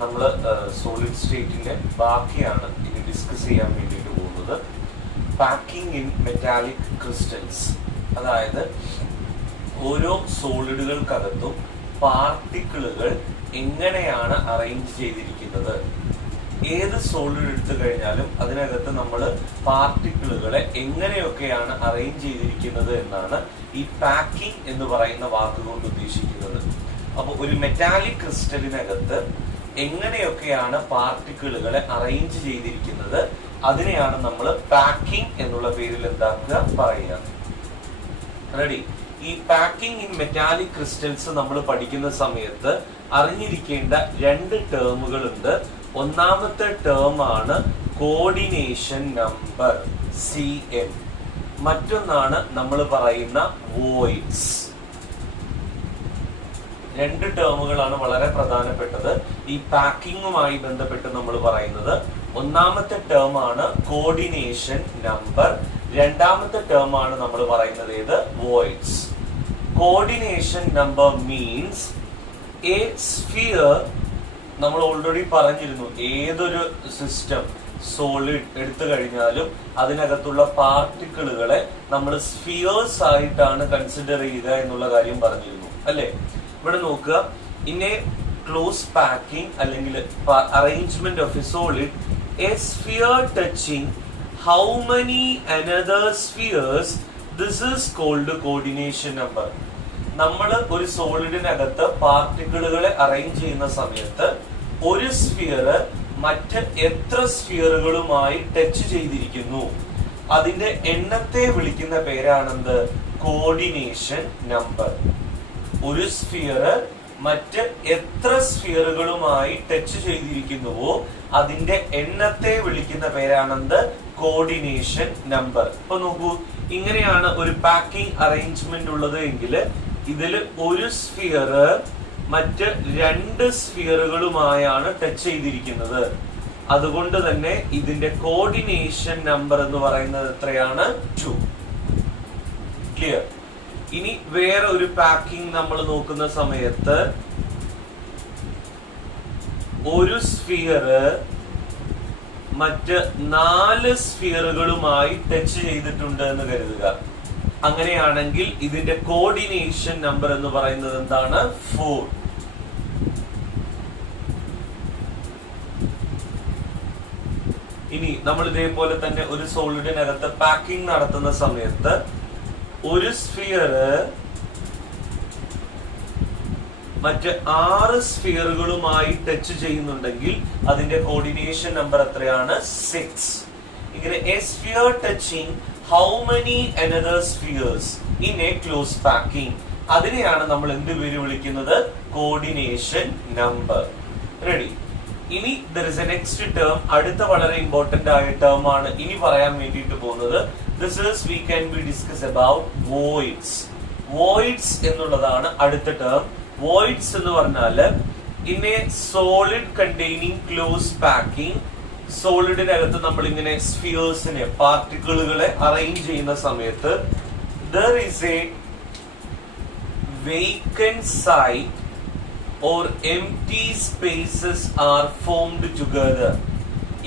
നമ്മൾ സോളിഡ് സ്റ്റേറ്റിന്റെ ബാക്കിയാണ് ഇനി ഡിസ്കസ് ചെയ്യാൻ വേണ്ടിയിട്ട് പോകുന്നത്. പാക്കിംഗ് ഇൻ മെറ്റാലിക് ക്രിസ്റ്റൽസ്, അതായത് ഓരോ സോളിഡുകൾക്കകത്തും പാർട്ടിക്കിളുകൾ എങ്ങനെയാണ് അറേഞ്ച് ചെയ്തിരിക്കുന്നത്. ഏത് സോളിഡ് എടുത്തു കഴിഞ്ഞാലും അതിനകത്ത് നമ്മൾ പാർട്ടിക്കിളുകളെ എങ്ങനെയൊക്കെയാണ് അറേഞ്ച് ചെയ്തിരിക്കുന്നത് എന്നാണ് ഈ പാക്കിംഗ് എന്ന് പറയുന്ന വാക്കുകൊണ്ട് ഉദ്ദേശിക്കുന്നത്. അപ്പൊ ഒരു മെറ്റാലിക് ക്രിസ്റ്റലിനകത്ത് എങ്ങനെയൊക്കെയാണ് പാർട്ടിക്കിളുകളെ അറേഞ്ച് ചെയ്തിരിക്കുന്നത് അതിനെയാണ് നമ്മൾ പാക്കിംഗ് എന്നുള്ള പേരിൽ എന്താക്കുക പറയുക. റെഡി? ഈ പാക്കിംഗ് ഇൻ മെറ്റാലിക് ക്രിസ്റ്റൽസ് നമ്മൾ പഠിക്കുന്ന സമയത്ത് അറിഞ്ഞിരിക്കേണ്ട രണ്ട് ടേമുകൾ ഉണ്ട്. ഒന്നാമത്തെ ടേം ആണ് കോർഡിനേഷൻ നമ്പർ CN, മറ്റൊന്നാണ് നമ്മൾ പറയുന്ന വോയിഡ്സ്. രണ്ട് ടേമുകളാണ് വളരെ പ്രധാനപ്പെട്ടത് ഈ പാക്കിങ്ങുമായി ബന്ധപ്പെട്ട് നമ്മൾ പറയുന്നത്. ഒന്നാമത്തെ ടേം ആണ് കോർഡിനേഷൻ നമ്പർ, രണ്ടാമത്തെ ടേം ആണ് നമ്മൾ പറയുന്നത് ഏത്? Voids. Coordination number means A sphere. നമ്മൾ ഓൾറെഡി പറഞ്ഞിരുന്നു, ഏതൊരു സിസ്റ്റം സോളിഡ് എടുത്തു കഴിഞ്ഞാലും അതിനകത്തുള്ള പാർട്ടിക്കിളുകളെ നമ്മൾ സ്ഫിയേഴ്സ് ആയിട്ടാണ് കൺസിഡർ ചെയ്യുക എന്നുള്ള കാര്യം പറഞ്ഞിരുന്നു അല്ലെ? ഇവിടെ നോക്കുക, ഇൻ എ ക്ലോസ് പാക്കിംഗ് അല്ലെങ്കിൽ arrangement of a solid, a sphere touching how many another spheres, this is called coordination number. നമ്മൾ ഒരു സോളിഡിനകത്ത് പാർട്ടിക്കിളുകളെ അറേഞ്ച് ചെയ്യുന്ന സമയത്ത് ഒരു സ്ഫിയർ മറ്റ് എത്ര സ്ഫിയറുകളുമായി ടച്ച് ചെയ്തിരിക്കുന്നു അതിന്റെ എണ്ണത്തെ വിളിക്കുന്ന പേരാണെന്ത്? Coordination number. ഒരു സ്ഫിയർ മറ്റ് എത്ര സ്ഫിയറുകളുമായി ടച്ച് ചെയ്തിരിക്കുന്നുവോ അതിന്റെ എണ്ണത്തെ വിളിക്കുന്ന പേരാണെന്ത്? Coordination number. ഇപ്പൊ നോക്കൂ, ഇങ്ങനെയാണ് ഒരു പാക്കിംഗ് അറേഞ്ച്മെന്റ് ഉള്ളത് എങ്കിൽ ഇതിൽ ഒരു സ്ഫിയർ മറ്റ് രണ്ട് സ്ഫിയറുകളുമായാണ് ടച്ച് ചെയ്തിരിക്കുന്നത്. അതുകൊണ്ട് തന്നെ ഇതിന്റെ കോർഡിനേഷൻ നമ്പർ എന്ന് പറയുന്നത് എത്രയാണ്? 2. ക്ലിയർ? ഇനി വേറെ ഒരു പാക്കിംഗ് നമ്മൾ നോക്കുന്ന സമയത്ത് ഒരു സ്ഫിയർ മറ്റ് 4 സ്ഫിയറുകളുമായി ടച്ച് ചെയ്തിട്ടുണ്ട് എന്ന് കരുതുക. അങ്ങനെയാണെങ്കിൽ ഇതിന്റെ കോർഡിനേഷൻ നമ്പർ എന്ന് പറയുന്നത് എന്താണ്? 4. ഇനി നമ്മൾ ഇതേപോലെ തന്നെ ഒരു സോളിഡിനകത്ത് പാക്കിംഗ് നടത്തുന്ന സമയത്ത് ഒരു സ്ഫിയർ മറ്റ് 6 സ്ഫിയറുകളുമായി ടച്ച് ചെയ്യുന്നുണ്ടെങ്കിൽ അതിന്റെ കോർഡിനേഷൻ നമ്പർ എത്രയാണ്? 6. ഇങ്ങനെ A sphere touching how many another spheres in a close packing, അതിനെയാണ് നമ്മൾ എന്ത് പേര് വിളിക്കുന്നത്? Coordination number. റെഡി? ഇനി there is a next term, അടുത്ത വളരെ ഇമ്പോർട്ടന്റ് ആയ ടേം ആണ് ഇനി പറയാൻ വേണ്ടിയിട്ട് പോകുന്നത്. This is we can be discuss about voids. Voids എന്നുള്ളതാണ് അടുത്ത ടേം. Voids എന്ന് പറഞ്ഞാല് in a solid containing close packing, സോളിഡിനകത്ത് നമ്മൾ ഇങ്ങനെ സ്ഫിയേഴ്സിനെ പാർട്ടിക്കിളുകളെ അറേഞ്ച് ചെയ്യുന്ന സമയത്ത് there is a vacant site or empty spaces are formed together.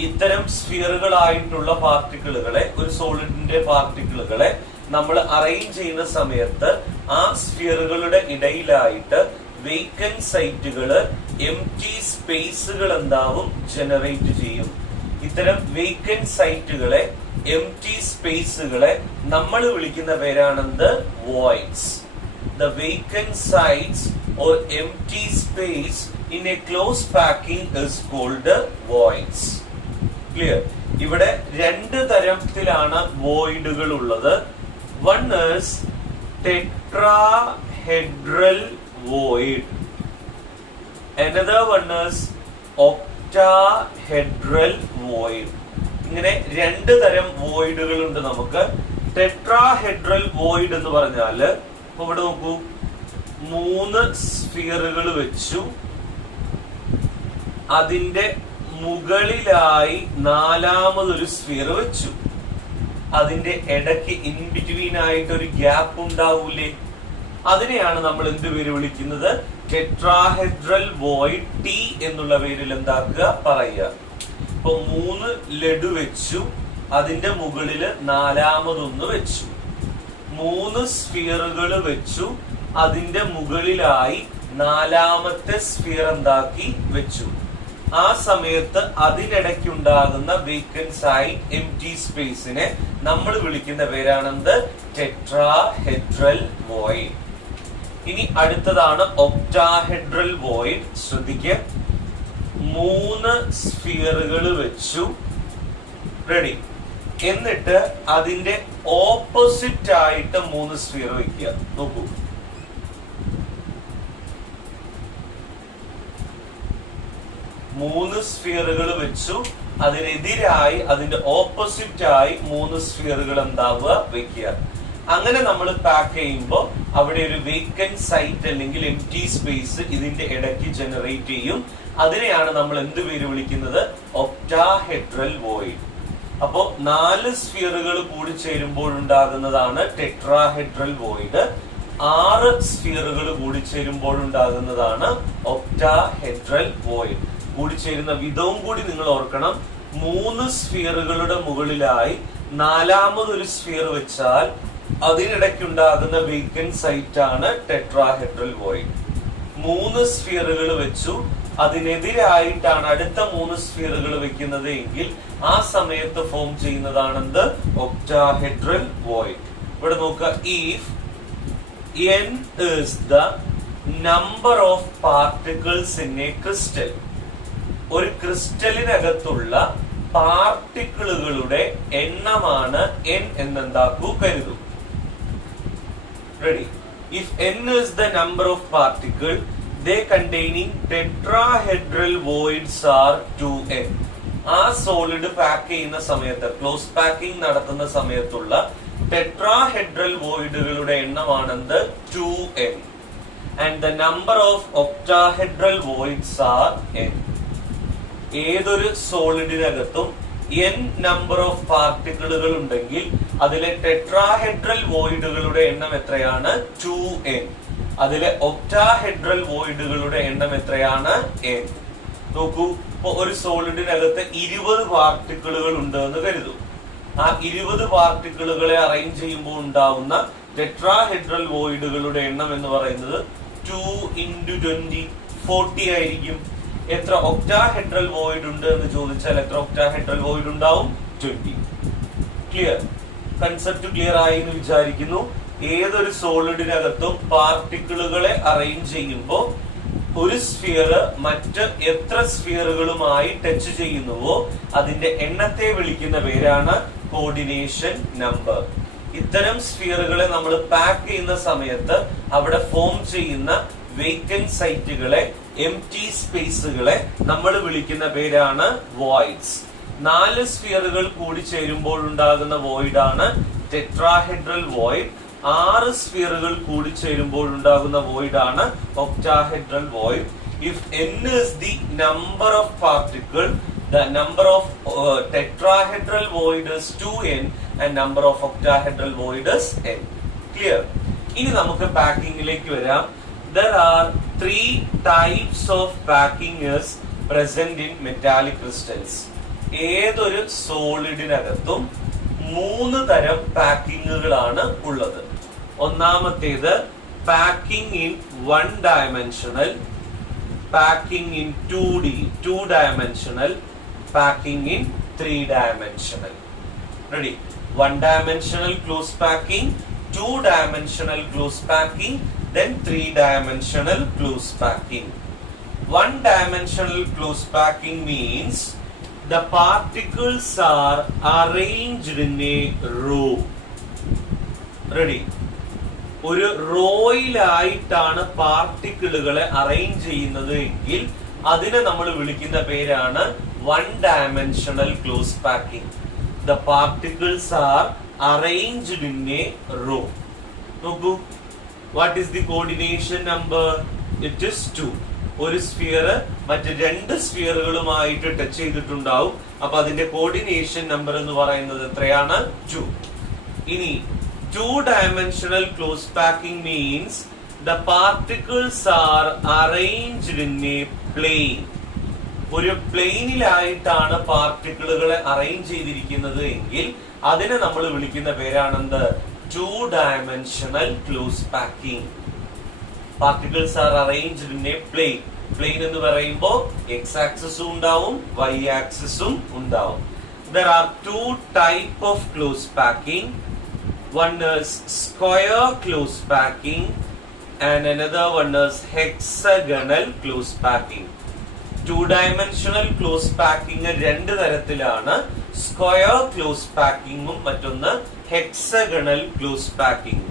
ഇത്തരം സ്ഫിയറുകളായിട്ടുള്ള പാർട്ടിക്കിളുകളെ, ഒരു സോളിഡിന്റെ പാർട്ടിക്കിളുകളെ നമ്മൾ അറേഞ്ച് ചെയ്യുന്ന സമയത്ത് ആ സ്ഫിയറുകളുടെ ഇടയിലായിട്ട് വേക്കന്റ് സൈറ്റുകള്, എംപ്റ്റി സ്പേസുകൾ എന്താവും? ജനറേറ്റ് ചെയ്യും. ഇത്തരം വേക്കന്റ് സൈറ്റുകളെ, എംപ്റ്റി സ്പേസുകളെ നമ്മൾ വിളിക്കുന്ന പേരാണെന്ത്? Voids. The vacant sites or empty space in a close packing is called voids. Clear? ഇവിടെ രണ്ട് തരത്തിലാണ് വോയിഡുകൾ ഉള്ളത്. One is tetrahedral void. Another one is octahedral void. ഇങ്ങനെ രണ്ട് തരം വോയിഡുകൾ ഉണ്ട് നമുക്ക്. ടെട്രാഹെഡ്രൽ വോയിഡ് എന്ന് പറഞ്ഞാല് ഇവിടെ നോക്കൂ, 3 സ്ഫിയറുകൾ വെച്ചു, അതിന്റെ മുകളിലായി 4മതൊരു സ്ഫിയർ വെച്ചു, അതിന്റെ ഇടയ്ക്ക് ഇൻ ബിറ്റ്വീൻ ആയിട്ട് ഒരു ഗ്യാപ്പ് ഉണ്ടാവൂലേ? അതിനെയാണ് നമ്മൾ എന്ത് പേര് വിളിക്കുന്നത്? Tetrahedral void. ടി എന്നുള്ള പേരിൽ എന്താക്കുക പറയുക. ഇപ്പൊ 3 ലഡു വെച്ചു, അതിന്റെ മുകളിൽ 4ാമതൊന്ന് വെച്ചു. 3 സ്ഫിയറുകൾ വെച്ചു, അതിന്റെ മുകളിലായി 4ാമത്തെ സ്ഫിയർ എന്താക്കി വെച്ചു. ആ സമയത്ത് അതിനിടയ്ക്കുണ്ടാകുന്ന വേക്കൻസ് ആയി എംപ്റ്റി സ്പേസിനെ നമ്മൾ വിളിക്കുന്ന പേരാണെന്ത്? Tetrahedral void. ഇനി അടുത്തതാണ് ഒക്ടാഹെഡ്രൽ വോയിഡ്. ശ്രദ്ധിക്കുക, 3 സ്ഫിയറുകൾ വെച്ചു, റെഡി. എന്നിട്ട് അതിന്റെ ഓപ്പോസിറ്റ് ആയിട്ട് 3 സ്ഫിയർ വെക്കുക. നോക്കൂ, മൂന്ന് സ്ഫിയറുകൾ വെച്ചു, അതിനെതിരായി അതിന്റെ ഓപ്പോസിറ്റ് ആയി 3 സ്ഫിയറുകൾ എന്താവുക? വെക്കുക. അങ്ങനെ നമ്മൾ പാക്ക് ചെയ്യുമ്പോൾ അവിടെ ഒരു വേക്കന്റ് സൈറ്റ് അല്ലെങ്കിൽ എംപ്റ്റി സ്പേസ് ഇതിന്റെ ഇടയ്ക്ക് ജനറേറ്റ് ചെയ്യും. അതിനെയാണ് നമ്മൾ എന്ത് പേര് വിളിക്കുന്നത്? Octahedral void. അപ്പോ 4 സ്ഫിയറുകൾ കൂടി ചേരുമ്പോൾ ഉണ്ടാകുന്നതാണ് ടെട്രാഹെഡ്രൽ വോയിഡ്. 6 സ്ഫിയറുകൾ കൂടി ചേരുമ്പോൾ ഉണ്ടാകുന്നതാണ് ഒക്ടാഹെഡ്രൽ വോയിഡ്. കൂടിച്ചേരുന്ന വിധവും കൂടി നിങ്ങൾ ഓർക്കണം. 3 സ്ഫിയറുകളുടെ മുകളിലായി 4ാമതൊരു സ്ഫിയർ വെച്ചാൽ അതിനിടയ്ക്കുണ്ടാകുന്ന വേക്കന്റ് സൈറ്റ് ആണ് ടെട്രാഹെഡ്രൽ വോയിഡ്. 3 സ്ഫിയറുകൾ വെച്ചു, അതിനെതിരായിട്ടാണ് അടുത്ത 3 സ്ഫിയറുകൾ വെക്കുന്നത് എങ്കിൽ ആ സമയത്ത് ഫോം ചെയ്യുന്നതാണെന്ത്? Octahedral void. ഇവിടെ നോക്കുക, if n is the number of particles in a crystal, ഒരു ക്രിസ്റ്റലിനകത്തുള്ള പാർട്ടിക്കിളുകളുടെ എണ്ണമാണ് n എന്നെന്താക്കൂ കരുതൂ. Ready? If n is the number of particles, they containing tetrahedral voids are 2n. ആ സോളിഡ് പാക്ക് ചെയ്യുന്ന സമയത്ത്, ക്ലോസ് പാക്കിംഗ് നടത്തുന്ന സമയത്തുള്ള tetrahedral വോയിഡുകളുടെ എണ്ണമാണെന്ത്? 2n. And the number of octahedral voids are n. ഏതൊരു സോളിഡിനകത്തും n നമ്പർ ഓഫ് പാർട്ടിക്കിളുകൾ ഉണ്ടെങ്കിൽ അതിലെ tetrahedral വോയിഡുകളുടെ എണ്ണം എത്രയാണ്? 2n. അതിലെ ഒക്ടാഹെഡ്രൽ വോയിഡുകളുടെ എണ്ണം എത്രയാണ്? n. നോക്കൂ, ഇപ്പൊ ഒരു സോളിഡിനകത്ത് 20 പാർട്ടിക്കിളുകൾ ഉണ്ട് എന്ന് കരുതൂ. ആ 20 പാർട്ടിക്കിളുകളെ അറേഞ്ച് ചെയ്യുമ്പോൾ ഉണ്ടാവുന്ന ടെട്രാഹെഡ്രൽ വോയിഡുകളുടെ എണ്ണം എന്ന് പറയുന്നത് 2 × 20 40 ആയിരിക്കും. എത്ര ഒക്ടാഹെഡ്രൽ വോയിഡ് ഉണ്ട് എന്ന് ചോദിച്ചാൽ എത്ര ഒക്ടാഹെഡ്രൽ വോയിഡ് ഉണ്ടാവും? 20. ക്ലിയർ? കൺസെപ്റ്റ് ക്ലിയർ ആയി എന്ന് വിചാരിക്കുന്നു. ഏതൊരു സോളിഡിനകത്തും പാർട്ടിക്കിളുകളെ അറേഞ്ച് ചെയ്യുമ്പോൾ ഒരു സ്ഫിയർ മറ്റ് എത്ര സ്ഫിയറുകളുമായി ടച്ച് ചെയ്യുന്നുവോ അതിന്റെ എണ്ണത്തെ വിളിക്കുന്ന പേരാണ് കോർഡിനേഷൻ നമ്പർ. ഇത്തരം സ്ഫിയറുകളെ നമ്മൾ പാക്ക് ചെയ്യുന്ന സമയത്ത് അവിടെ ഫോം ചെയ്യുന്ന വേക്കന്റ് സൈറ്റുകളെ, എംപ്റ്റി സ്പേസുകളെ നമ്മൾ വിളിക്കുന്ന പേരാണ് വോയിഡ്സ്. 4 സ്ഫിയറുകൾ കൂടി ചേരുമ്പോൾ ഉണ്ടാകുന്ന വോയിഡ് ആണ് ടെട്രാഹെഡ്രൽ വോയിഡ്. 6 സ്ഫിയറുകൾ കൂടി ചേരുമ്പോൾ ഉണ്ടാകുന്ന വോയിഡ് ആണ് octahedral void. If n is the number of particles, the number of tetrahedral void is 2n and number of octahedral void is n. Clear? ഇനി നമുക്ക് പാക്കിംഗിലേക്ക് വരാം. There are 3 types of packing is present in metallic crystals. ഏതൊരു സോളിഡിനകത്തും 3 തരം പാക്കിങ്ങുകളാണ് ഉള്ളത്. ഒന്നാമത്തേത് packing in 1 dimensional, packing in 2D 2 dimensional, packing in 3 dimensional. Ready? 1 dimensional close packing, 2 dimensional close packing, then 3 dimensional close packing. 1 dimensional close packing means the particles are arranged in a row. Ready? ഒരു റോയിലായിട്ടാണ് പാർട്ടിക്കിളുകളെ arrange ചെയ്യുന്നത് എങ്കിൽ അതിനെ നമ്മൾ വിളിക്കുന്ന പേരാണ് 1 dimensional close packing. The particles are arranged in a row. നോക്കൂ, what is the coordination number? It is 2. ഒരു sphere മറ്റ് 2 സ്ഫിയറുകളുമായിട്ട് ടച്ച് ചെയ്തിട്ടുണ്ടാവും. അപ്പൊ അതിന്റെ കോർഡിനേഷൻ നമ്പർ എന്ന് പറയുന്നത് എത്രയാണ്? 2. ഇനി two-dimensional close packing means the particles are arranged in a plane. ഒരു പ്ലെയിനിലായിട്ടാണ് പാർട്ടിക്കിളുകളെ അറേഞ്ച് ചെയ്തിരിക്കുന്നത് എങ്കിൽ അതിനെ നമ്മൾ വിളിക്കുന്ന പേരാണെന്ത്? two-dimensional close packing. Particles are arranged in a plane. Plane എന്ന് പറയുമ്പോൾ x ആക്സിസും ഉണ്ടാവും y ആക്സിസും ഉണ്ടാവും. There are two type of close packing. One is square close packing and another one is hexagonal close packing. Two-dimensional close packing രണ്ട് തരത്തിലാണ്. Square close പാക്കിങ്ങും മറ്റൊന്ന് hexagonal close packing.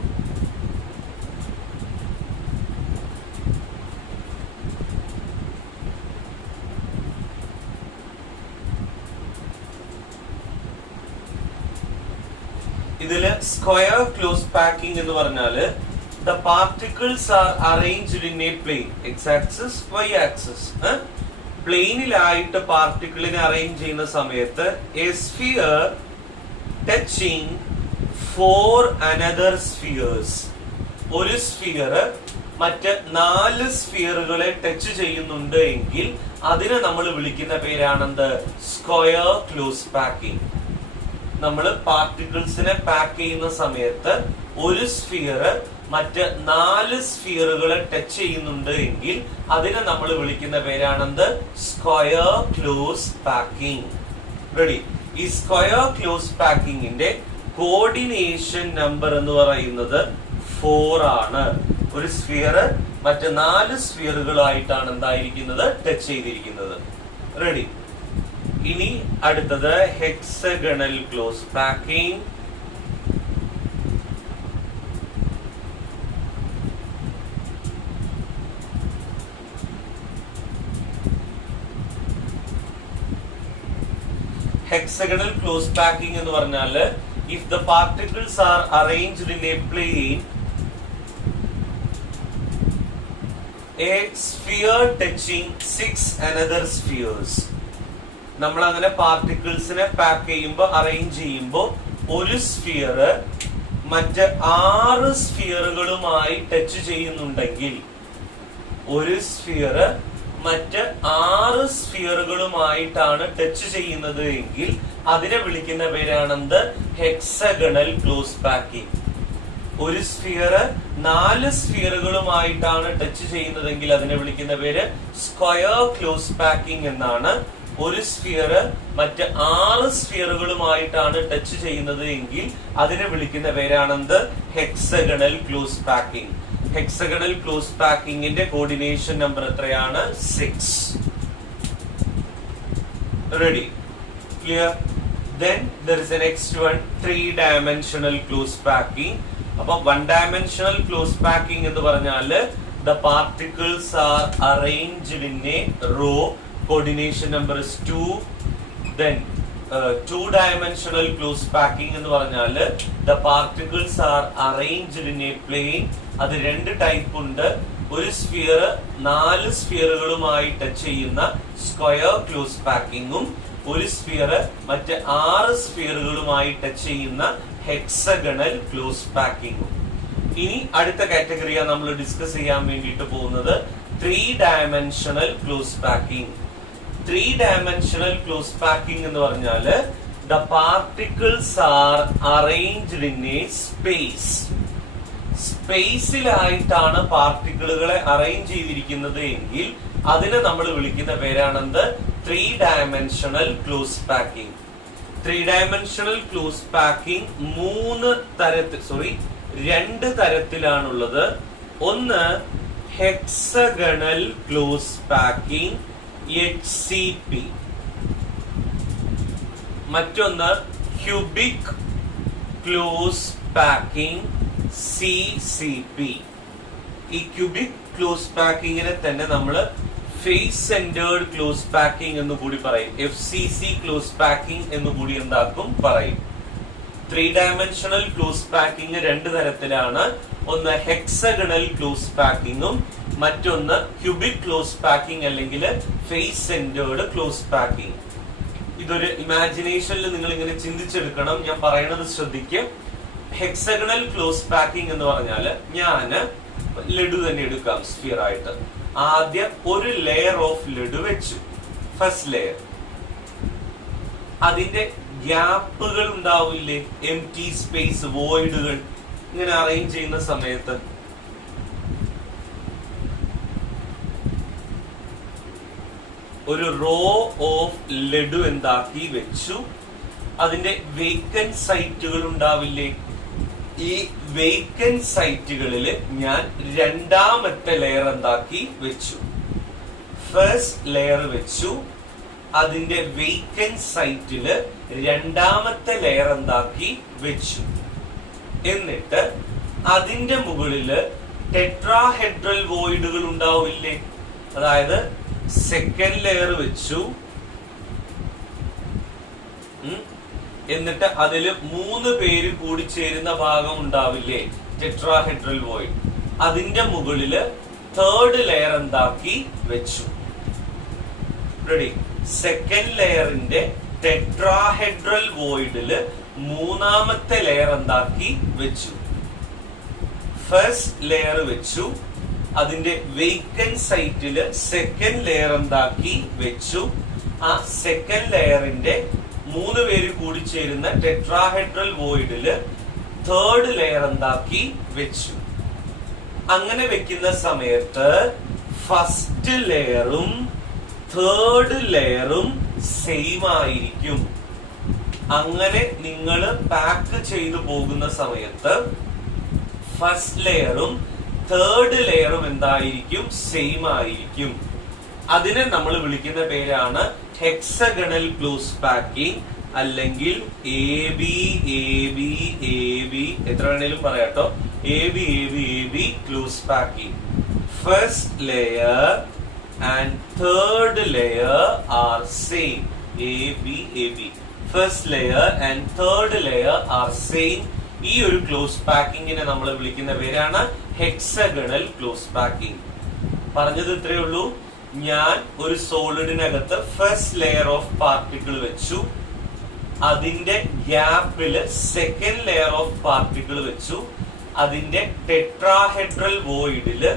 ഇതില് സ്ക്വയർ ക്ലോസ് പാക്കിംഗ് എന്ന് പറഞ്ഞാല് the particles are arranged in a plane, x axis y axis. പ്ലെയിനിലായിട്ട് പാർട്ടിക്കിളിനെ arrange ചെയ്യുന്ന സമയത്ത് a sphere touching four another spheres, ഒരു സ്ഫിയർ മറ്റ് 4 സ്ഫിയറുകളെ ടച്ച് ചെയ്യുന്നുണ്ട് എങ്കിൽ അതിനെ നമ്മൾ വിളിക്കുന്ന പേരാണെന്ത്? Square close packing. നമ്മൾ പാർട്ടിക്കിൾസിനെ പാക്ക് ചെയ്യുന്ന സമയത്ത് ഒരു സ്ഫിയർ മറ്റ് 4 സ്ഫിയറുകളെ ടച്ച് ചെയ്യുന്നുണ്ട് എങ്കിൽ അതിനെ നമ്മൾ വിളിക്കുന്ന പേരാണെന്ത്? Square close packing. റെഡി? ഈ സ്ക്വയർ ക്ലോസ് പാക്കിങ്ങിന്റെ കോർഡിനേഷൻ നമ്പർ എന്ന് പറയുന്നത് 4 ആണ്. ഒരു സ്ഫിയർ മറ്റ് 4 സ്ഫിയറുകളായിട്ടാണ് എന്തായിരിക്കുന്നത്? ടച്ച് ചെയ്തിരിക്കുന്നത്. റെഡി? ഇനി അടുത്തത് hexagonal close packing. Hexagonal close packing എന്ന് പറഞ്ഞാൽ if the particles are arranged in a plane, a sphere touching 6 another spheres. നമ്മൾ അങ്ങനെ പാർട്ടിക്കിൾസിനെ പാക്ക് ചെയ്യുമ്പോൾ അറേഞ്ച് ചെയ്യുമ്പോൾ ഒരു സ്ഫിയർ മറ്റ് 6 സ്ഫിയറുകളുമായി ടച്ച് ചെയ്യുന്നുണ്ടെങ്കിൽ, ഒരു സ്ഫിയർ മറ്റ് 6 സ്ഫിയറുകളുമായിട്ടാണ് ടച്ച് ചെയ്യുന്നത് എങ്കിൽ അതിനെ വിളിക്കുന്ന പേരാണെന്ത്? Hexagonal close packing. ഒരു സ്ഫിയർ 4 സ്ഫിയറുകളുമായിട്ടാണ് ടച്ച് ചെയ്യുന്നതെങ്കിൽ അതിനെ വിളിക്കുന്ന പേര് സ്ക്വയർ ക്ലോസ് പാക്കിംഗ് എന്നാണ്. ഒരു സ്ഫിയർ മറ്റ് 6 സ്ഫിയറുകളുമായിട്ടാണ് ടച്ച് ചെയ്യുന്നത് എങ്കിൽ അതിനെ വിളിക്കുന്ന പേരാണെന്ത്? Hexagonal close packing. Hexagonal close പാക്കിങ്ങിന്റെ കോർഡിനേഷൻ നമ്പർ എത്രയാണ്? 6. Ready? Clear? Then there is a next one, 3-dimensional close packing. അപ്പൊ 1-dimensional close packing എന്ന് പറഞ്ഞാല് the particles are arranged in a row. Coordination number is 2. Then 2-dimensional close packing എന്ന് പറഞ്ഞാല് the particles are arranged in a plane. അത് രണ്ട് type ഉണ്ട്. ഒരു sphere 4 സ്ഫിയറുകളുമായി touch ചെയ്യുന്ന സ്ക്വയർ ക്ലോസ് പാക്കിങ്ങും ഒരു സ്ഫിയർ മറ്റ് 6 സ്ഫിയറുകളുമായി ടച്ച് ചെയ്യുന്ന ഹെക്സഗണൽ ക്ലോസ് പാക്കിങ്ങും. ഇനി അടുത്ത കാറ്റഗറിയാണ് നമ്മൾ ഡിസ്കസ് ചെയ്യാൻ വേണ്ടിയിട്ട് പോകുന്നത് 3-dimensional close packing. 3-dimensional close packing എന്ന് പറഞ്ഞാല് the particles are arranged in a space. സ്പേസിലായിട്ടാണ് പാർട്ടിക്കിളുകളെ അറേഞ്ച് ചെയ്തിരിക്കുന്നത് എങ്കിൽ അതിനെ നമ്മൾ വിളിക്കുന്ന പേരാണെന്ത്? 3-dimensional close packing. 3-dimensional close packing രണ്ട് തരത്തിലാണുള്ളത്. ഒന്ന് ഹെക്സഗണൽ ക്ലോസ് പാക്കിംഗ് HCP, മറ്റൊന്ന് ക്യൂബിക് ക്ലോസ് പാക്കിംഗ് CCP. ഈ ക്യൂബിക് ക്ലോസ് പാക്കിങ്ങിനെ തന്നെ നമ്മൾ ഫേസ് സെന്റേർഡ് ക്ലോസ് പാക്കിംഗ് എന്ന് കൂടി പറയും. FCC ക്ലോസ് പാക്കിംഗ് എന്ന് കൂടി എന്താക്കും പറയും. 3-dimensional ക്ലോസ് പാക്കിംഗ് രണ്ട് തരത്തിലാണ്. ഒന്ന് ഹെക്സഗണൽ ക്ലോസ് പാക്കിങ്ങും മറ്റൊന്ന് ക്യൂബിക് ക്ലോസ് പാക്കിംഗ് അല്ലെങ്കിൽ ഫേസ് സെന്റേർഡ് ക്ലോസ് പാക്കിംഗ്. ഇതൊരു ഇമാജിനേഷനിൽ നിങ്ങൾ ഇങ്ങനെ ചിന്തിച്ചെടുക്കണം. ഞാൻ പറയുന്നത് ശ്രദ്ധിക്കും. ഹെക്സഗണൽ ക്ലോസ് പാക്കിംഗ് എന്ന് പറഞ്ഞാല് ഞാന് ലഡു തന്നെ എടുക്കാം സ്ഫിയർ ആയിട്ട്. ആദ്യം ഒരു ലെയർ ഓഫ് ലഡു വെച്ചു, ഫസ്റ്റ് ലെയർ. അതിന്റെ ഗ്യാപ്പുകൾ ഉണ്ടാവില്ലേ, എംപ്റ്റി സ്പേസ്, വോയിഡുകൾ, ഇങ്ങനെ അറേഞ്ച് ചെയ്യുന്ന സമയത്ത് ഒരു റോ ഓഫ് ലഡു എന്താക്കി വെച്ചു. അതിന്റെ വേക്കന്റ് സൈറ്റുകൾ ഉണ്ടാവില്ലേ, ഈ വേക്കന്റ് സൈറ്റുകളിൽ ഞാൻ രണ്ടാമത്തെ ലെയർ എന്താക്കി വെച്ചു. ഫസ്റ്റ് ലെയർ വെച്ചു, അതിന്റെ വേക്കന്റ് സൈറ്റില് രണ്ടാമത്തെ ലെയർ എന്താക്കി വെച്ചു. എന്നിട്ട് അതിന്റെ മുകളില് ടെട്രാഹെഡ്രൽ വോയിഡുകൾ ഉണ്ടാവില്ലേ, അതായത് സെക്കൻഡ് ലെയർ വെച്ചു. എന്നിട്ട് അതില് 3 പേര് കൂടി ചേരുന്ന ഭാഗം ഉണ്ടാവില്ലേ, ടെട്രാഹെഡ്രൽ വോയിഡ്. അതിന്റെ മുകളില് തേർഡ് ലെയർ എന്താക്കി വെച്ചു. റെഡി? സെക്കൻഡ് ലെയറിന്റെ ടെട്രാഹെഡ്രൽ വോയിഡില് മൂന്നാമത്തെ ലെയർ എന്താക്കി വെച്ചു. ഫസ്റ്റ് ലെയർ വെച്ചു, അതിന്റെ വേക്കന്റ് സൈറ്റില് സെക്കൻഡ് ലെയർ എന്താക്കി വെച്ചു. ആ സെക്കൻഡ് ലെയറിന്റെ 3 പേര് കൂടി ചേരുന്ന ടെട്രാഹെഡ്രൽ വോയിഡില് തേർഡ് ലെയർ എന്താക്കി വെച്ചു. അങ്ങനെ വെക്കുന്ന സമയത്ത് ഫസ്റ്റ് ലെയറും തേർഡ് ലെയറും സെയിം ആയിരിക്കും. അങ്ങനെ നിങ്ങൾ പാക്ക് ചെയ്തു പോകുന്ന സമയത്ത് ഫസ്റ്റ് ലെയറും തേർഡ് ലെയറും എന്തായിരിക്കും, സെയിം ആയിരിക്കും. അതിനെ നമ്മൾ വിളിക്കുന്ന പേരാണ് ഹെക്സഗണൽ ക്ലോസ് പാക്കിംഗ്, അല്ലെങ്കിൽ A B A B A B, എത്ര വേണേലും പറയാട്ടോ, A B A B A B close packing. First layer and third layer are same, A B A B. First layer and third layer are same. ഈ ഒരു close പാക്കിങ്ങിനെ നമ്മൾ വിളിക്കുന്ന പേരാണ് hexagonal close packing. പറഞ്ഞത് ഇത്രയേ ഉള്ളൂ. ഞാൻ ഒരു സോളിഡിനകത്ത് ഫസ്റ്റ് ലെയർ ഓഫ് പാർട്ടിക്കിൾ വെച്ചു, അതിന്റെ ഗ്യാപ്പില് സെക്കൻഡ് ലെയർ ഓഫ് പാർട്ടിക്കിൾ വെച്ചു, അതിന്റെ ടെട്രാഹെഡ്രൽ വോയിഡില്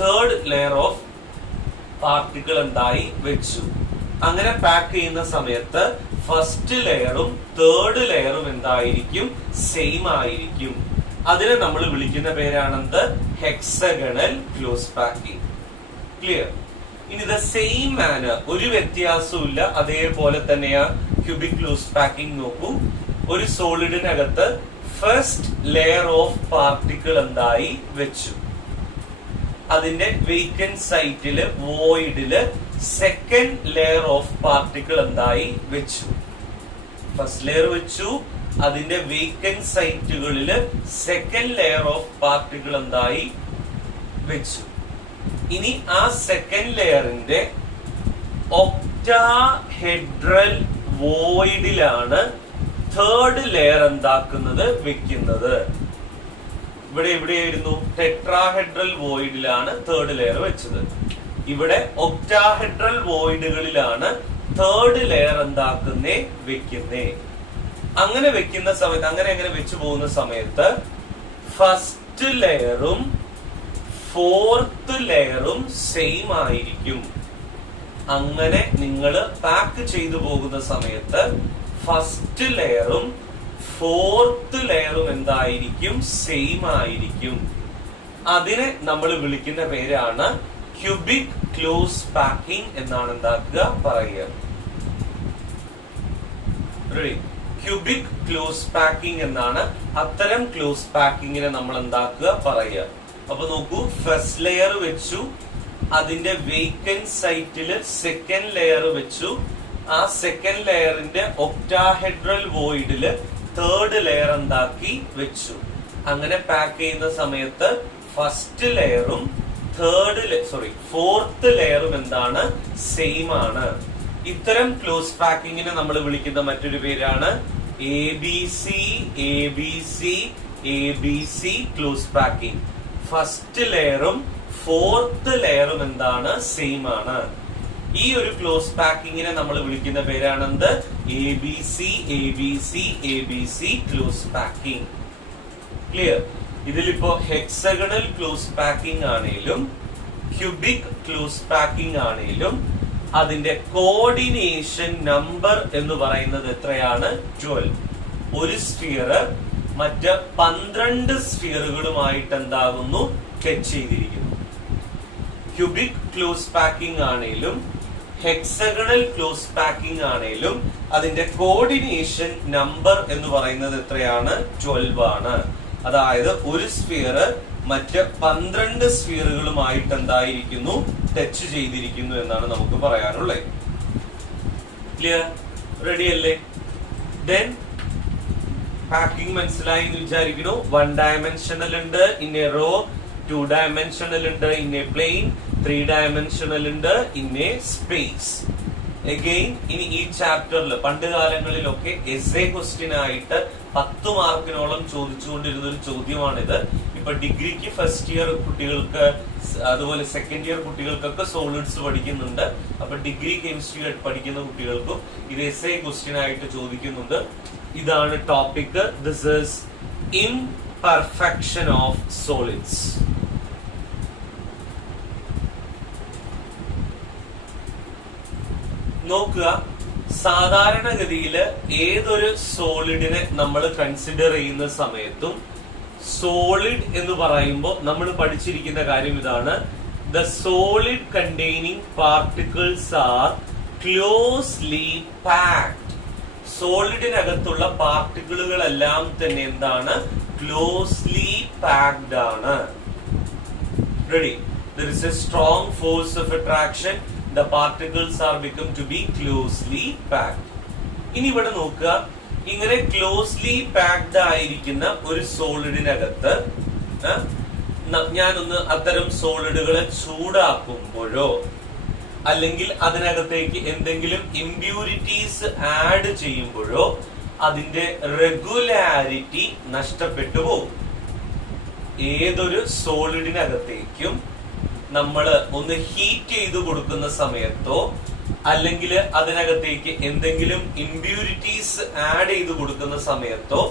തേർഡ് ലെയർ ഓഫ് പാർട്ടിക്കിൾ എന്തായി വെച്ചു. അങ്ങനെ പാക്ക് ചെയ്യുന്ന സമയത്ത് ഫസ്റ്റ് ലെയറും തേർഡ് ലെയറും എന്തായിരിക്കും, സെയിം ആയിരിക്കും. അതിനെ നമ്മൾ വിളിക്കുന്ന പേരാണെന്ത്, ഹെക്സഗണൽ ക്ലോസ് പാക്കിംഗ്. ക്ലിയർ? ഇനി ദ സെയിം മാനർ, ഒരു വ്യത്യാസവും ഇല്ല, അതേപോലെ തന്നെയാ ക്യൂബിക് ക്ലോസ് പാക്കിംഗ്. നോക്കൂ, ഒരു സോളിഡിനകത്ത് ഫസ്റ്റ് ലെയർ ഓഫ് പാർട്ടിക്കിൾ എന്തായി വെച്ചു, അതിന്റെ വേക്കന്റ് സൈറ്റില് വോയിഡില് സെക്കൻഡ് ലെയർ ഓഫ് പാർട്ടിക്കിൾ എന്തായി വെച്ചു. ഫസ്റ്റ് ലെയർ വെച്ചു, അതിന്റെ വേക്കന്റ് സൈറ്റുകളില് സെക്കൻഡ് ലെയർ ഓഫ് പാർട്ടിക്കിൾ എന്തായി വെച്ചു. ഇനി ആ സെക്കൻഡ് ലെയറിന്റെ ഒക്ടാഹെഡ്രൽ വോയിഡിലാണ് തേർഡ് ലെയർ എന്താക്കുന്നത്, വെക്കുന്നത്. ഇവിടെ എവിടെയായിരുന്നു, ടെട്രാഹെഡ്രൽ വോയിഡിലാണ് തേർഡ് ലെയർ വെച്ചത്. ഇവിടെ ഒക്ടാഹെഡ്രൽ വോയിഡുകളിലാണ് തേർഡ് ലെയർ എന്താക്കുന്നേ, വെക്കുന്നേ. അങ്ങനെ വെക്കുന്ന സമയത്ത്, അങ്ങനെ വെച്ചു പോകുന്ന സമയത്ത് ഫസ്റ്റ് ലെയറും ഫോർത്ത് ലെയറും സെയിം ആയിരിക്കും. അങ്ങനെ നിങ്ങൾ പാക്ക് ചെയ്തു പോകുന്ന സമയത്ത് ഫസ്റ്റ് ലെയറും ഫോർത്ത് ലെയറും എന്തായിരിക്കും, സെയിം ആയിരിക്കും. അതിനെ നമ്മൾ വിളിക്കുന്ന പേരാണ് ക്യൂബിക് ക്ലോസ് പാക്കിംഗ് എന്നാണ് എന്താക്കുക, പറയുക. ക്യൂബിക് ക്ലോസ് പാക്കിംഗ് എന്നാണ് അത്തരം ക്ലോസ് പാക്കിങ്ങിനെ നമ്മൾ എന്താക്കുക, പറയുക. അപ്പൊ നോക്കൂ, ഫസ്റ്റ് ലെയർ വെച്ചു, അതിന്റെ വേക്കന്റ് സൈറ്റില് സെക്കൻഡ് ലെയർ വെച്ചു, ആ സെക്കൻഡ് ലെയറിന്റെ ഒക്ടാഹെഡ്രൽ വോയിഡില് തേർഡ് ലെയർ എന്താക്കി വെച്ചു. അങ്ങനെ പാക്ക് ചെയ്യുന്ന സമയത്ത് ഫസ്റ്റ് ലെയറും ഫോർത്ത് ലെയറും എന്താണ്, സെയിം ആണ്. ഇത്തരം ക്ലോസ് പാക്കിങ്ങിനെ നമ്മൾ വിളിക്കുന്ന മറ്റൊരു പേരാണ് A B C close packing. First ലെയറും ഫോർത്ത് ലെയറും എന്താണ്, സെയിം ആണ്. ഈ ഒരു ക്ലോസ് പാക്കിങ്ങിനെ നമ്മൾ വിളിക്കുന്ന പേരാണെന്ത്, A B C close packing. Clear? ഇതിലിപ്പോ ഹെക്സഗണൽ ക്ലോസ് പാക്കിംഗ് ആണെങ്കിലും ക്യൂബിക് ക്ലോസ് പാക്കിംഗ് ആണെങ്കിലും അതിന്റെ കോർഡിനേഷൻ നമ്പർ എന്ന് പറയുന്നത് എത്രയാണ്? 12. ഒരു സ്ഫിയർ മറ്റ് 12 സ്ഫിയറുകളുമായിട്ട് എന്താകുന്നു? ടച്ച് ചെയ്തിരിക്കുന്നു. ക്യൂബിക് ക്ലോസ് പാക്കിംഗ് ആണെങ്കിലും ഹെക്സഗണൽ ക്ലോസ് പാക്കിംഗ് ആണെങ്കിലും അതിന്റെ കോർഡിനേഷൻ നമ്പർ എന്ന് പറയുന്നത് എത്രയാണ്? 12 ആണ്. അതായത് ഒരു സ്ഫിയർ മറ്റ് 12 സ്ഫിയറുകളുമായിട്ട് എന്തായിരിക്കുന്നു? ടച്ച് ചെയ്തിരിക്കുന്നു എന്നാണ് നമുക്ക് പറയാനുള്ളത്. ക്ലിയർ? റെഡി അല്ലേ? ദെൻ പാക്കിംഗ് മനസ്സിലായി എന്ന് വിചാരിക്കുന്നു. 1 ഡയമെൻഷണൽ ഉണ്ട് ഇൻ എ റോ, 2 ഡയമെൻഷണൽ ഉണ്ട് ഇൻ എ പ്ലെയിൻ, 3 ഡയമെൻഷണൽ ഉണ്ട് ഇൻ എ സ്പേസ്. അഗെയിൻ ഇനി ഈ ചാപ്റ്ററിൽ പണ്ട് കാലങ്ങളിലൊക്കെ എസ്എ ക്വസ്റ്റ്യൻ ആയിട്ട് 10 മാർക്കിനോളം ചോദിച്ചുകൊണ്ടിരുന്ന ഒരു ചോദ്യമാണിത്. ഇപ്പൊ ഡിഗ്രിക്ക് ഫസ്റ്റ് ഇയർ കുട്ടികൾക്ക് അതുപോലെ സെക്കൻഡ് ഇയർ കുട്ടികൾക്കൊക്കെ സോളിഡ്സ് പഠിക്കുന്നുണ്ട്. അപ്പൊ ഡിഗ്രി കെമിസ്ട്രി പഠിക്കുന്ന കുട്ടികൾക്കും ഇത് എസ്എ ക്വസ്റ്റ്യൻ ആയിട്ട് ചോദിക്കുന്നുണ്ട്. ഇതാണ് topic. This is imperfection of solids. നോക്കുക, സാധാരണഗതിയിൽ ഏതൊരു സോളിഡിനെ നമ്മൾ കൺസിഡർ ചെയ്യുന്ന സമയത്തും സോളിഡ് എന്ന് പറയുമ്പോൾ നമ്മൾ പഠിച്ചിരിക്കുന്ന കാര്യം ഇതാണ്: the solid containing particles are closely packed. സോളിഡിനകത്തുള്ള പാർട്ടിക്കിളുകളെല്ലാം തന്നെ എന്താണ്? ക്ലോസ്ലി പാക്ഡ് ആണ്. Ready? There is a strong force of attraction. The particles are become to be closely packed. ഇനി ഇവിടെ നോക്കുക, ഇങ്ങനെ ക്ലോസ്ലി പാക്ഡ് ആയിരിക്കുന്ന ഒരു സോളിഡിനകത്ത് ഞാനൊന്ന് അത്തരം സോളിഡുകളെ ചൂടാക്കുമ്പോഴോ അല്ലെങ്കിൽ അതിനകത്തേക്ക് എന്തെങ്കിലും ഇംപ്യൂരിറ്റീസ് ആഡ് ചെയ്യുമ്പോഴോ അതിന്റെ റെഗുലാരിറ്റി നഷ്ടപ്പെട്ടു പോകും. ഏതൊരു സോളിഡിനകത്തേക്കും നമ്മൾ ഒന്ന് ഹീറ്റ് ചെയ്ത് കൊടുക്കുന്ന സമയത്തോ അല്ലെങ്കിൽ അതിനകത്തേക്ക് എന്തെങ്കിലും ഇംപ്യൂരിറ്റീസ് ആഡ് ചെയ്ത് കൊടുക്കുന്ന സമയത്തോ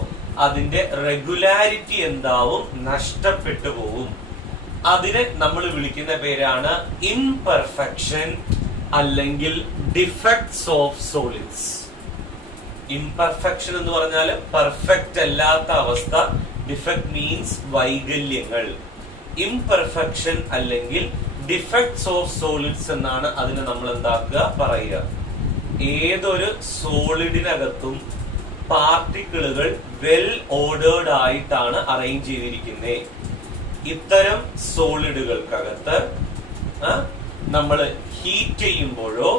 അതിന്റെ റെഗുലാരിറ്റി എന്താവും? നഷ്ടപ്പെട്ടു പോവും. അതിനെ നമ്മൾ വിളിക്കുന്ന പേരാണ് ഇംപെർഫെക്ഷൻ അല്ലെങ്കിൽ ഡിഫെക്ട്സ് ഓഫ് സോളിഡ്സ്. ഇംപെർഫെക്ഷൻ എന്ന് പറഞ്ഞാൽ പെർഫെക്റ്റ് അല്ലാത്ത അവസ്ഥ. ഡിഫെക്ട് മീൻസ് വൈകല്യങ്ങൾ. ഇംപെർഫെക്ഷൻ അല്ലെങ്കിൽ ഡിഫെക്ട്സ് ഓഫ് സോളിഡ്സ് എന്നാണ് അതിനെ നമ്മൾ എന്താക്കുക? പറയുക. ഏതൊരു സോളിഡിനകത്തും പാർട്ടിക്കിളുകൾ വെൽ ഓർഡേർഡ് ആയിട്ടാണ് അറേഞ്ച് ചെയ്തിരിക്കുന്നത്. ഇത്തരം സോളിഡുകൾക്കകത്ത് നമ്മൾ ഹീറ്റ് ചെയ്യുമ്പോഴോ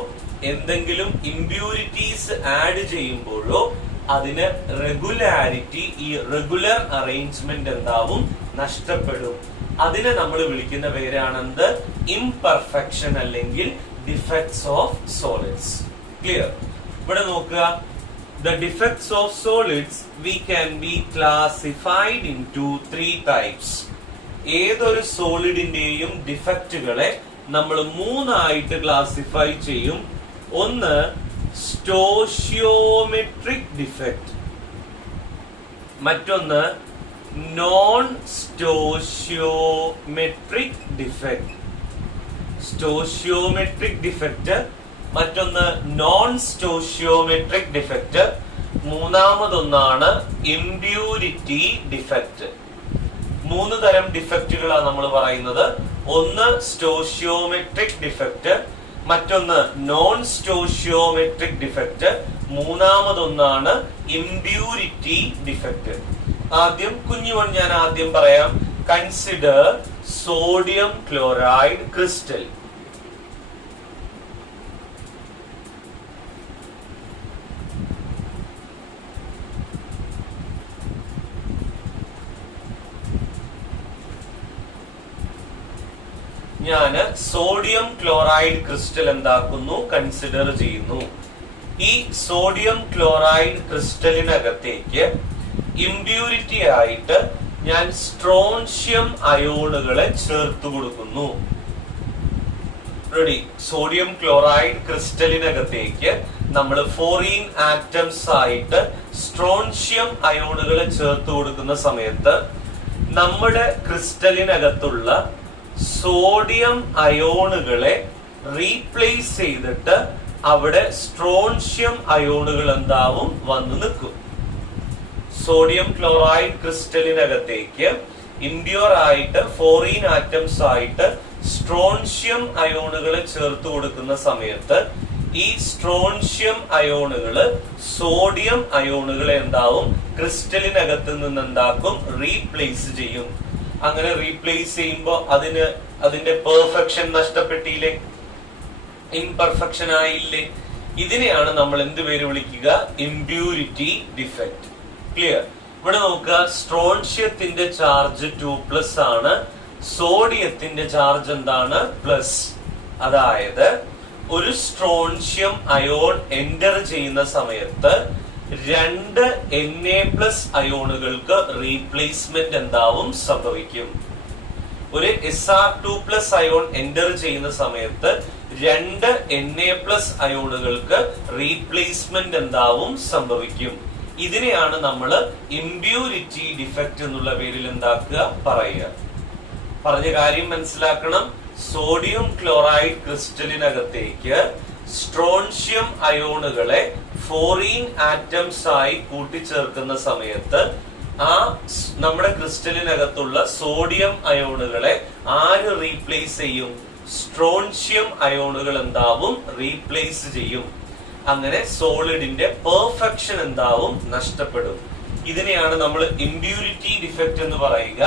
എന്തെങ്കിലും ഇംപ്യൂരിറ്റീസ് ആഡ് ചെയ്യുമ്പോഴോ അതിന് റെഗുലാരിറ്റി, ഈ റെഗുലർ അറേഞ്ച്മെന്റ് എന്താവും? നഷ്ടപ്പെടും. അതിനെ നമ്മൾ വിളിക്കുന്ന പേരാണെന്ത്? ഇംപെർഫെക്ഷൻ അല്ലെങ്കിൽ ഡിഫെക്ട്സ് ഓഫ് സോളിഡ്സ്. ക്ലിയർ? ഇവിടെ നോക്കുക, the defects of solids we can be classified into 3 types. ഏതൊരു സോളിഡിന്റെയും ഡിഫക്റ്റുകളെ നമ്മൾ 3 ആയിട്ട് ക്ലാസിഫൈ ചെയ്യും. ഒന്ന് സ്റ്റോഷിയോമെട്രിക് ഡിഫെക്ട്, മറ്റൊന്ന് non stoichiometric defect. Stoichiometric defect, മറ്റൊന്ന് നോൺ സ്റ്റോഷിയോമെട്രിക് ഡിഫെക്ട്, മൂന്നാമതൊന്നാണ് ഇംപ്യൂരിറ്റി ഡിഫെക്ട്. 3 തരം ഡിഫെക്റ്റുകളാണ് നമ്മൾ പറയുന്നത്. ഒന്ന് സ്റ്റോഷിയോമെട്രിക് ഡിഫെക്ട്, മറ്റൊന്ന് നോൺ സ്റ്റോഷിയോമെട്രിക് ഡിഫെക്ട്, മൂന്നാമതൊന്നാണ് ഇംപ്യൂരിറ്റി ഡിഫെക്ട്. ആദ്യം കുഞ്ഞുവൺ ഞാൻ ആദ്യം പറയാം. Consider sodium chloride crystal. ഞാന് സോഡിയം ക്ലോറൈഡ് ക്രിസ്റ്റൽ എന്താക്കുന്നു? കൺസിഡർ ചെയ്യുന്നു. ഈ സോഡിയം ക്ലോറൈഡ് ക്രിസ്റ്റലിനകത്തേക്ക് ഇംപ്യൂരിറ്റി ആയിട്ട് ഞാൻ സ്ട്രോൺഷ്യം അയോണുകളെ ചേർത്ത് കൊടുക്കുന്നു. റെഡി? സോഡിയം ക്ലോറൈഡ് ക്രിസ്റ്റലിനകത്തേക്ക് നമ്മൾ ഫോറിൻ ആറ്റംസ് ആയിട്ട് സ്ട്രോൺഷ്യം അയോണുകളെ ചേർത്ത് കൊടുക്കുന്ന സമയത്ത് നമ്മുടെ ക്രിസ്റ്റലിനകത്തുള്ള സോഡിയം അയോണുകളെ റീപ്ലേസ് ചെയ്തിട്ട് അവിടെ സ്ട്രോൺഷ്യം അയോണുകൾ എന്താവും വന്നു നിൽക്കും. സോഡിയം ക്ലോറൈഡ് ക്രിസ്റ്റലിനകത്തേക്ക് ഇംപ്യൂർ ആയിട്ട് ഫോറിൻ ആറ്റംസ് ആയിട്ട് സ്ട്രോൺഷ്യം അയോണുകളെ ചേർത്ത് കൊടുക്കുന്ന സമയത്ത് ഈ സ്ട്രോൺഷ്യം അയോണുകള് സോഡിയം അയോണുകളെ എന്താവും ക്രിസ്റ്റലിനകത്ത് നിന്ന് എന്താക്കും റീപ്ലേസ് ചെയ്യും. അങ്ങനെ റീപ്ലേസ് ചെയ്യുമ്പോൾ അതിന്റെ പെർഫെക്ഷൻ നഷ്ടപ്പെട്ടില്ലേ, ഇംപെർഫെക്ഷൻ ആയില്ലേ. ഇതിനെയാണ് നമ്മൾ എന്ത് പേര് വിളിക്കുക? Impurity defect. ക്ലിയർ? ഇവിടെ നോക്കുക, സ്ട്രോൺഷ്യത്തിന്റെ ചാർജ് 2+ ആണ്, സോഡിയത്തിന്റെ ചാർജ് എന്താണ്? പ്ലസ്. അതായത് ഒരു സ്ട്രോൺഷ്യം അയോൺ എൻറ്റർ ചെയ്യുന്ന സമയത്ത് 2 Na+ അയോണുകൾക്ക് റീപ്ലേസ്മെന്റ് എന്താവും? സംഭവിക്കും. ഒരു Sr2+ അയോൺ എൻറ്റർ ചെയ്യുന്ന സമയത്ത് 2 Na+ അയോണുകൾക്ക് റീപ്ലേസ്മെന്റ് എന്താവും? സംഭവിക്കും. ഇതിനെയാണ് നമ്മൾ ഇംപ്യൂരിറ്റി ഡിഫക്റ്റ് എന്നുള്ള പേരിൽ എന്താക്കുക? പറയുക. പറഞ്ഞ കാര്യം മനസ്സിലാക്കണം. സോഡിയം ക്ലോറൈഡ് ക്രിസ്റ്റലിനകത്തേക്ക് സ്ട്രോൺഷ്യം അയോണുകളെ ഫോറിൻ ആറ്റംസ് ആയി കൂട്ടിച്ചേർക്കുന്ന സമയത്ത് ആ നമ്മുടെ ക്രിസ്റ്റലിനകത്തുള്ള സോഡിയം അയോണുകളെ ആര് റീപ്ലേസ് ചെയ്യും? സ്ട്രോൺഷ്യം അയോണുകൾ എന്താവും? റീപ്ലേസ് ചെയ്യും. അങ്ങനെ സോളിഡിന്റെ പെർഫെക്ഷൻ എന്താവും? നഷ്ടപ്പെടും. ഇതിനെയാണ് നമ്മൾ ഇംപ്യൂരിറ്റി ഡിഫക്റ്റ് എന്ന് പറയുക.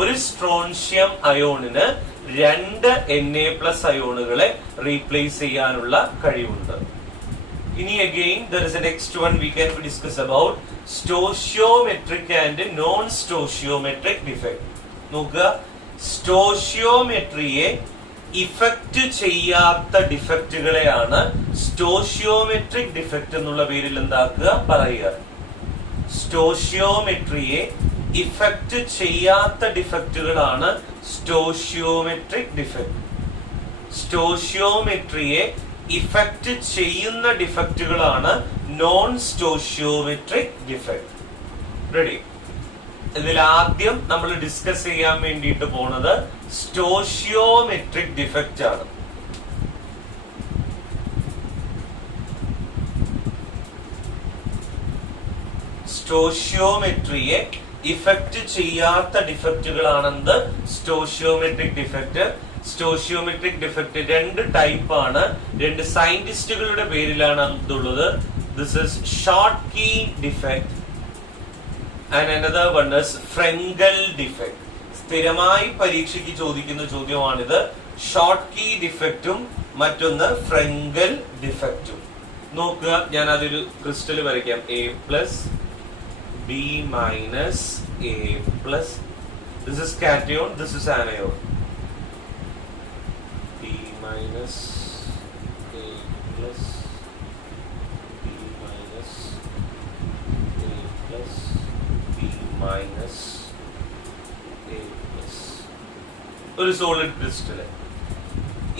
ഒരു സ്ട്രോൺഷ്യം അയോണിന് 2 Na+ അയോണുകളെ റീപ്ലേസ് ചെയ്യാനുള്ള കഴിവുണ്ട്. ഇനി again there is a next one we can discuss about stoichiometric and non stoichiometric defect. നോക്കുക, സ്റ്റോഷിയോമെട്രിയെ ഇഫക്റ്റ് ചെയ്യാത്ത ഡിഫക്റ്റുകളെയാണ് സ്റ്റോഷിയോമെട്രിക് ഡിഫക്റ്റ് എന്നുള്ള പേരിൽ എന്താക്കുക? പറയുക. സ്റ്റോഷിയോമെട്രിയെ ഇഫക്റ്റ് ചെയ്യാത്ത ഡിഫക്റ്റുകളാണ് സ്റ്റോഷിയോമെട്രിക് ഡിഫക്റ്റ്. സ്റ്റോഷിയോമെട്രിയെ ഇഫക്റ്റ് ചെയ്യുന്ന ഡിഫക്റ്റുകളാണ് നോൺ സ്റ്റോഷിയോമെട്രിക് ഡിഫക്റ്റ്. റെഡി? ഇതിൽ ആദ്യം നമ്മൾ ഡിസ്കസ് ചെയ്യാൻ വേണ്ടിയിട്ട് പോണത് സ്റ്റോഷിയോമെട്രിക് ഡിഫക്റ്റ് ആണ്. സ്റ്റോഷിയോമെട്രിയെ ഇഫക്റ്റ് ചെയ്യാത്ത ഡിഫക്റ്റുകളാണെന്ത്? Stoichiometric defect. Stoichiometric defect 2 type ആണ്. 2 സയന്റിസ്റ്റുകളുടെ പേരിലാണ് അതുള്ളത്. This is Schottky defect and another one is Frenkel defect. സ്ഥിരമായി പരീക്ഷയ്ക്ക് ചോദിക്കുന്ന ചോദ്യമാണിത്. ഷോർട്ട്കി ഡിഫക്റ്റും മറ്റൊന്ന് ഫ്രെങ്കൽ ഡിഫക്റ്റും. നോക്കുക, ഞാൻ അതൊരു ക്രിസ്റ്റൽ വരയ്ക്കാം. A+, B-, A+. This is cation, this is anion. B-, A+, ഒരു സോളിഡ് ക്രിസ്റ്റൽ.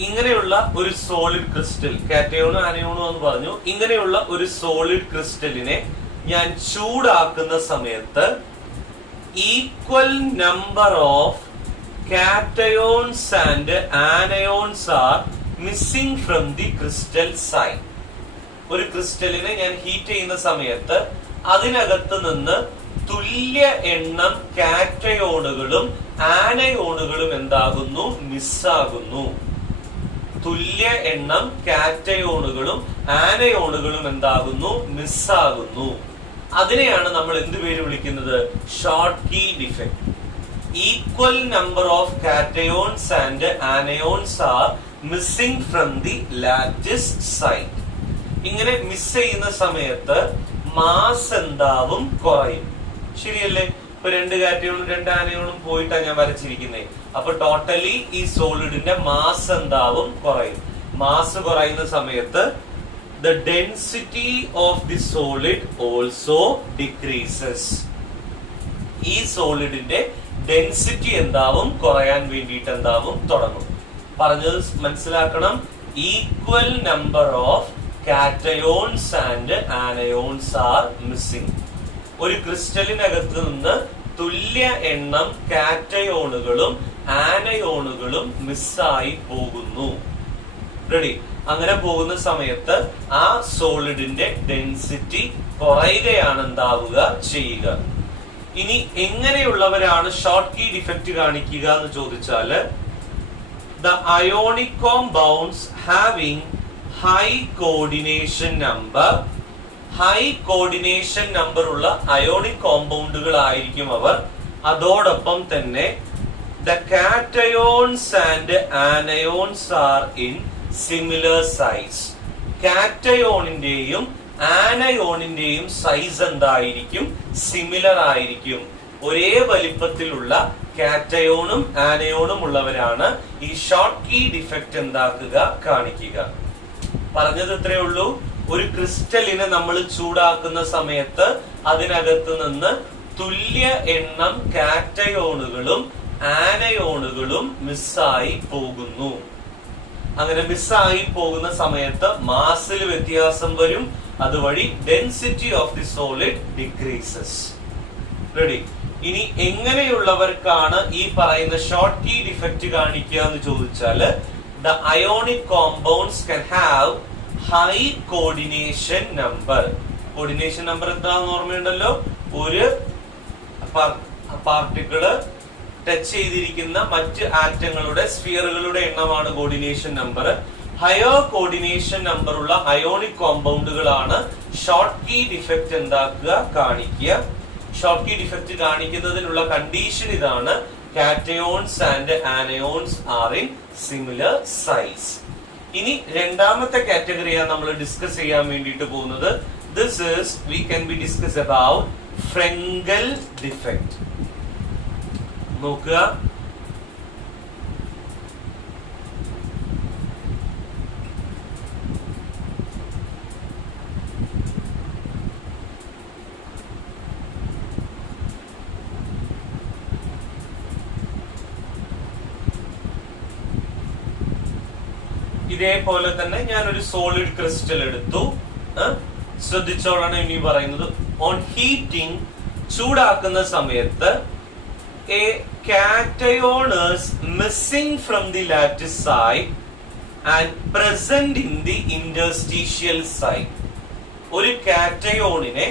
ഇങ്ങനെയുള്ള ഒരു സോളിഡ് ക്രിസ്റ്റൽ, കാറ്റയോണോ ആനയോണോ എന്ന് പറഞ്ഞു, ഇങ്ങനെയുള്ള ഒരു സോളിഡ് ക്രിസ്റ്റലിനെ ഞാൻ ചൂടാക്കുന്ന സമയത്ത് equal number of cations and anions are missing from the crystal side. ഒരു ക്രിസ്റ്റലിനെ ഞാൻ ഹീറ്റ് ചെയ്യുന്ന സമയത്ത് അതിനകത്ത് നിന്ന് തുല്യ എണ്ണം കാറ്റയോണുകളും ആനയോണുകളും എന്താകുന്നു? മിസ്സാകുന്നു. തുല്യ എണ്ണം കാറ്റയോണുകളും ആനയോണുകളും എന്താകുന്നു? മിസ്സാകുന്നു. അതിനെയാണ് നമ്മൾ എന്ത് പേര് വിളിക്കുന്നത്? Schottky defect. Equal number of cations and anions are missing from the lattice site. ഇങ്ങനെ മിസ് ചെയ്യുന്ന സമയത്ത് മാസ് എന്താവും? കുറയും. ശരിയല്ലേ? ഇപ്പൊ 2 കാറ്റയോണും 2 ആനയോണും പോയിട്ടാണ് ഞാൻ വരച്ചിരിക്കുന്നത്. അപ്പൊ ടോട്ടലി ഈ സോളിഡിന്റെ മാസ് എന്താവും? കുറയും. മാസ് കുറയുന്ന സമയത്ത് the density of the solid also decreases. ഈ സോളിഡിന്റെ ഡെൻസിറ്റി എന്താവും? കുറയാൻ വേണ്ടിയിട്ട് എന്താവും? തുടങ്ങും. പറഞ്ഞത് മനസ്സിലാക്കണം. Equal number of cations and anions are missing. ഒരു ക്രിസ്റ്റലിനകത്ത് നിന്ന് തുല്യ എണ്ണം കാറ്റയോണുകളും ആനയോണുകളും മിസ്സായി പോകുന്നു. റെഡി? അങ്ങനെ പോകുന്ന സമയത്ത് ആ സോളിഡിന്റെ ഡെൻസിറ്റി കുറയുകയാണ് ഉണ്ടാവുക ചെയ്യുക. ഇനി എങ്ങനെയുള്ളവരാണ് ഷോർട്ട് കീ ഡിഫക്റ്റ് കാണിക്കുക എന്ന് ചോദിച്ചാല്, the ionic compounds having high coordination number, high coordination number ഉള്ള അയോണിക് കോമ്പൗണ്ടുകൾ ആയിരിക്കും അവർ. അതോടൊപ്പം തന്നെ the cations and anions are in similar size. കാറ്റയോണിന്റെയും ആനയോണിന്റെയും സൈസ് എന്തായിരിക്കും? സിമിലർ ആയിരിക്കും. ഒരേ വലിപ്പത്തിലുള്ള കാറ്റയോണും ആനയോണും ഉള്ളവരാണ് ഈ ഷോർട്ട് കീ ഡിഫക്റ്റ് എന്താക്കുക കാണിക്കുക. പറഞ്ഞത് ഇത്രയേ ഉള്ളൂ. ഒരു ക്രിസ്റ്റലിനെ നമ്മൾ ചൂടാക്കുന്ന സമയത്ത് അതിനകത്ത് നിന്ന് തുല്യ എണ്ണം കാറ്റയോണുകളും ആനയോണുകളും മിസ്സായി പോകുന്നു. അങ്ങനെ മിസ്സായി പോകുന്ന സമയത്ത് മാസിൽ വ്യത്യാസം വരും. അതുവഴി density of the solid decreases. Ready? ഇനി എങ്ങനെയുള്ളവർക്കാണ് ഈ പറയുന്ന ഷോർട്ട് കീ ഡിഫക്റ്റ് കാണിക്കുക എന്ന് ചോദിച്ചാല്, the ionic compounds can have high coordination number. Coordination number എന്താണെന്ന് ഓർമ്മയുണ്ടല്ലോ? ഒരു പാർട്ടിക്കിള് ടച്ച് ചെയ്തിരിക്കുന്ന മറ്റ് ആറ്റങ്ങളുടെ സ്ഫിയറുകളുടെ എണ്ണമാണ് coordination number. Higher coordination number ഉള്ള അയോണിക് കോമ്പൗണ്ടുകളാണ് ഷോർട്ട് കീ ഡിഫക്റ്റ് എന്താക്കുക കാണിക്കുക. ഷോർട്ട് കീ ഡിഫക്റ്റ് കാണിക്കുന്നതിനുള്ള കണ്ടീഷൻ ഇതാണ്: cations and anions are in similar size. ഇനി രണ്ടാമത്തെ കാറ്റഗറിയാണ് നമ്മൾ ഡിസ്കസ് ചെയ്യാൻ വേണ്ടിയിട്ട് പോകുന്നത്. This is we can be discuss about ഫ്രെങ്കൽ defect. നോക്കുക, ഇതേപോലെ തന്നെ ഞാൻ ഒരു സോളിഡ് ക്രിസ്റ്റൽ എടുത്തു. ശ്രദ്ധിച്ചോളാണ് ഇനി പറയുന്നത്. ഓൺ ഹീറ്റിംഗ്, ചൂടാക്കുന്ന സമയത്ത് a cation is missing from the lattice site and present in the interstitial site. ഒരു കാറ്റയോണിനെ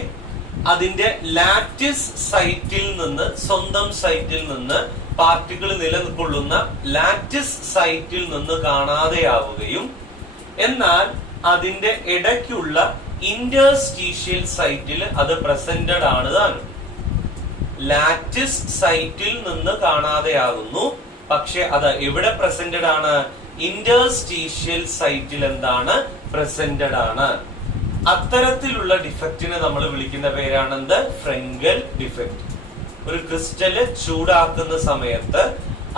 അതിന്റെ ലാറ്റിസ് സൈറ്റിൽ നിന്ന്, സ്വന്തം സൈറ്റിൽ നിന്ന്, പാർട്ടിക്കിൾ നിലനിൽക്കൊള്ളുന്ന ലാറ്റിസ് സൈറ്റിൽ നിന്ന് കാണാതെയാവുകയും എന്നാൽ അതിന്റെ ഇടയ്ക്കുള്ള ഇന്റർസ്റ്റീഷ്യൽ സൈറ്റിൽ അത് പ്രസന്റഡ് ആണ് താനും. ലാറ്റിസ് സൈറ്റിൽ നിന്ന് കാണാതെയാകുന്നു, പക്ഷെ അത് എവിടെ പ്രസന്റഡ് ആണ്? ഇന്റർസ്റ്റീഷ്യൽ സൈറ്റിൽ എന്താണ്? പ്രസന്റഡ് ആണ്. അത്തരത്തിലുള്ള ഡിഫക്റ്റിനെ നമ്മൾ വിളിക്കുന്ന പേരാണെന്ത്? ഫ്രെങ്കൽ ഡിഫക്റ്റ്. ഒരു ക്രിസ്റ്റല് ചൂടാക്കുന്ന സമയത്ത്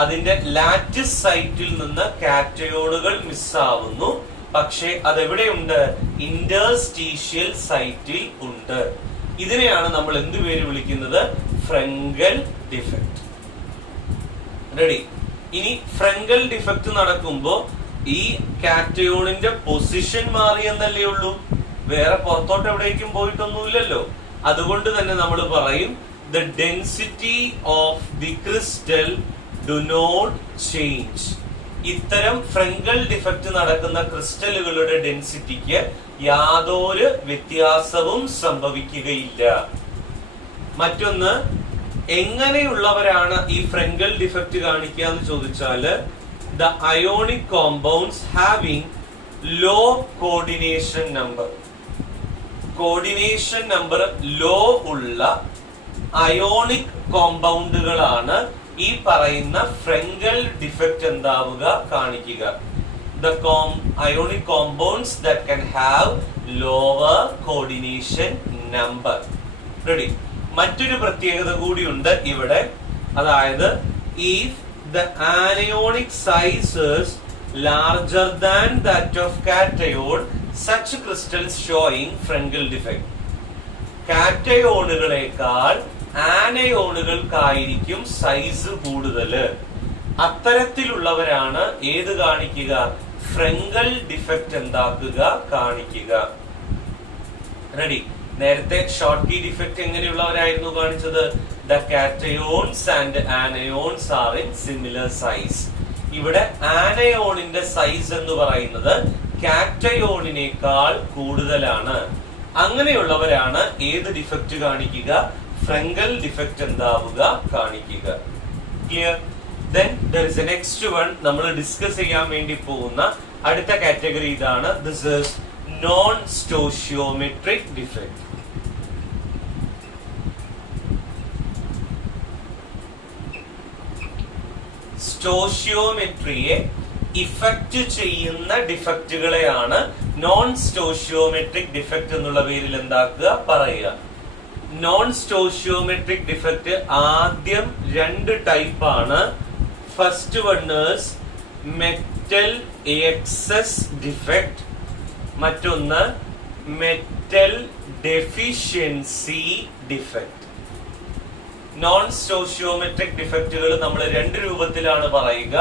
അതിന്റെ ലാറ്റിസ് സൈറ്റിൽ നിന്ന് കാറ്റയോണുകൾ മിസ്സാവുന്നു, പക്ഷെ അതെവിടെയുണ്ട്? ഇന്റർസ്റ്റീഷ്യൽ സൈറ്റിൽ ഉണ്ട്. ഇതിനെയാണ് നമ്മൾ എന്ത് പേര് വിളിക്കുന്നത്? ഫ്രെങ്കൽ ഡിഫക്റ്റ്. റെഡി? ഇനി ഫ്രെങ്കൽ ഡിഫക്റ്റ് നടക്കുമ്പോ ഈ കാറ്റയോണിന്റെ പൊസിഷൻ മാറിയെന്നല്ലേ ഉള്ളൂ, വേറെ പുറത്തോട്ട് എവിടേക്കും പോയിട്ടൊന്നുമില്ലല്ലോ. അതുകൊണ്ട് തന്നെ നമ്മൾ പറയും the density of the crystal do not change. ഇത്തരം ഫ്രെങ്കൽ ഡിഫക്റ്റ് നടക്കുന്ന ക്രിസ്റ്റലുകളുടെ ഡെൻസിറ്റിക്ക് യാതൊരു വ്യത്യാസവും സംഭവിക്കുകയില്ല. മറ്റൊന്ന്, എങ്ങനെയുള്ളവരാണ് ഈ ഫ്രെങ്കൽ ഡിഫക്റ്റ് കാണിക്കുക എന്ന് ചോദിച്ചാല്, the ionic compounds having low coordination number. Coordination number low ഉള്ള അയോണിക് കോമ്പൗണ്ടുകളാണ് ഈ പറയുന്ന ഫ്രെങ്കൽ ഡിഫക്റ്റ് എന്താവുക കാണിക്കുക. The ionic compounds that can have lower coordination number. Ready? മറ്റൊരു പ്രത്യേകത കൂടിയുണ്ട് ഇവിടെ. അതായത് if the anionic size is larger than that of cation, such crystals showing Frenkel defect. കാറ്റയോണുകളെക്കാൾ ആനയോണുകൾക്കായിരിക്കും സൈസ് കൂടുതല്. അത്തരത്തിലുള്ളവരാണ് ഏത് കാണിക്കുക? ഫ്രെങ്കൽ ഡിഫക്റ്റ് എന്താക്കുക കാണിക്കുക. റെഡി? നേരത്തെ ഷോർട്ട് കീ ഡിഫക്റ്റ് എങ്ങനെയുള്ളവരായിരുന്നു കാണിച്ചത്? the cations and anions are in similar size. ഇവിടെ ആനയോണിന്റെ സൈസ് എന്ന് പറയുന്നത് കാറ്റയോണിനേക്കാൾ കൂടുതലാണ്. അങ്ങനെയുള്ളവരാണ് ഏത് ഡിഫക്റ്റ് കാണിക്കുക? ഫ്രങ്കൽ ഡിഫക്റ്റ് എന്താവുക? കാണിക്കുക. Clear? Then there is a next one നമ്മൾ ഡിസ്കസ് ചെയ്യാൻ വേണ്ടി പോകുന്ന അടുത്ത കാറ്റഗറി ഇതാണ്. This is non stoichiometric defect. സ്റ്റോഷിയോമെട്രിയെ ഇഫക്റ്റ് ചെയ്യുന്ന ഡിഫക്റ്റുകളെയാണ് നോൺ സ്റ്റോഷിയോമെട്രിക് ഡിഫക്റ്റ് എന്നുള്ള പേരിൽ എന്താക്കുക? പറയുക. നോൺ സ്റ്റോഷിയോമെട്രിക് ഡിഫക്റ്റ് ആദ്യം രണ്ട് ടൈപ്പ് ആണ്. First one is metal excess defect, മറ്റൊന്ന് metal deficiency defect. Non stoichiometric ഡിഫക്റ്റുകൾ നമ്മൾ രണ്ട് രൂപത്തിലാണ് പറയുക.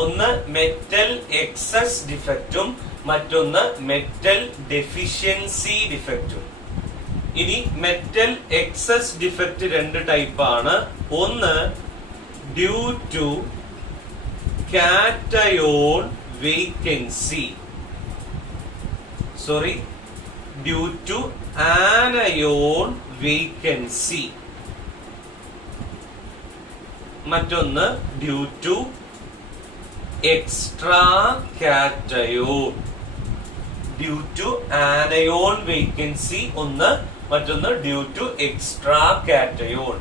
ഒന്ന് മെറ്റൽ എക്സസ് ഡിഫക്റ്റും മറ്റൊന്ന് മെറ്റൽ ഡെഫിഷ്യൻസി ഡിഫക്റ്റും. ഇനി മെറ്റൽ എക്സസ് ഡിഫക്റ്റ് രണ്ട് ടൈപ്പാണ്. ഒന്ന് due to cation vacancy, due to anion vacancy. മറ്റൊന്ന് due to extra cation. Due to anion vacancy ഒന്ന്, മറ്റൊന്ന് ഡ്യൂ ടു എക്സ്ട്രാ കാറ്റയോൺ.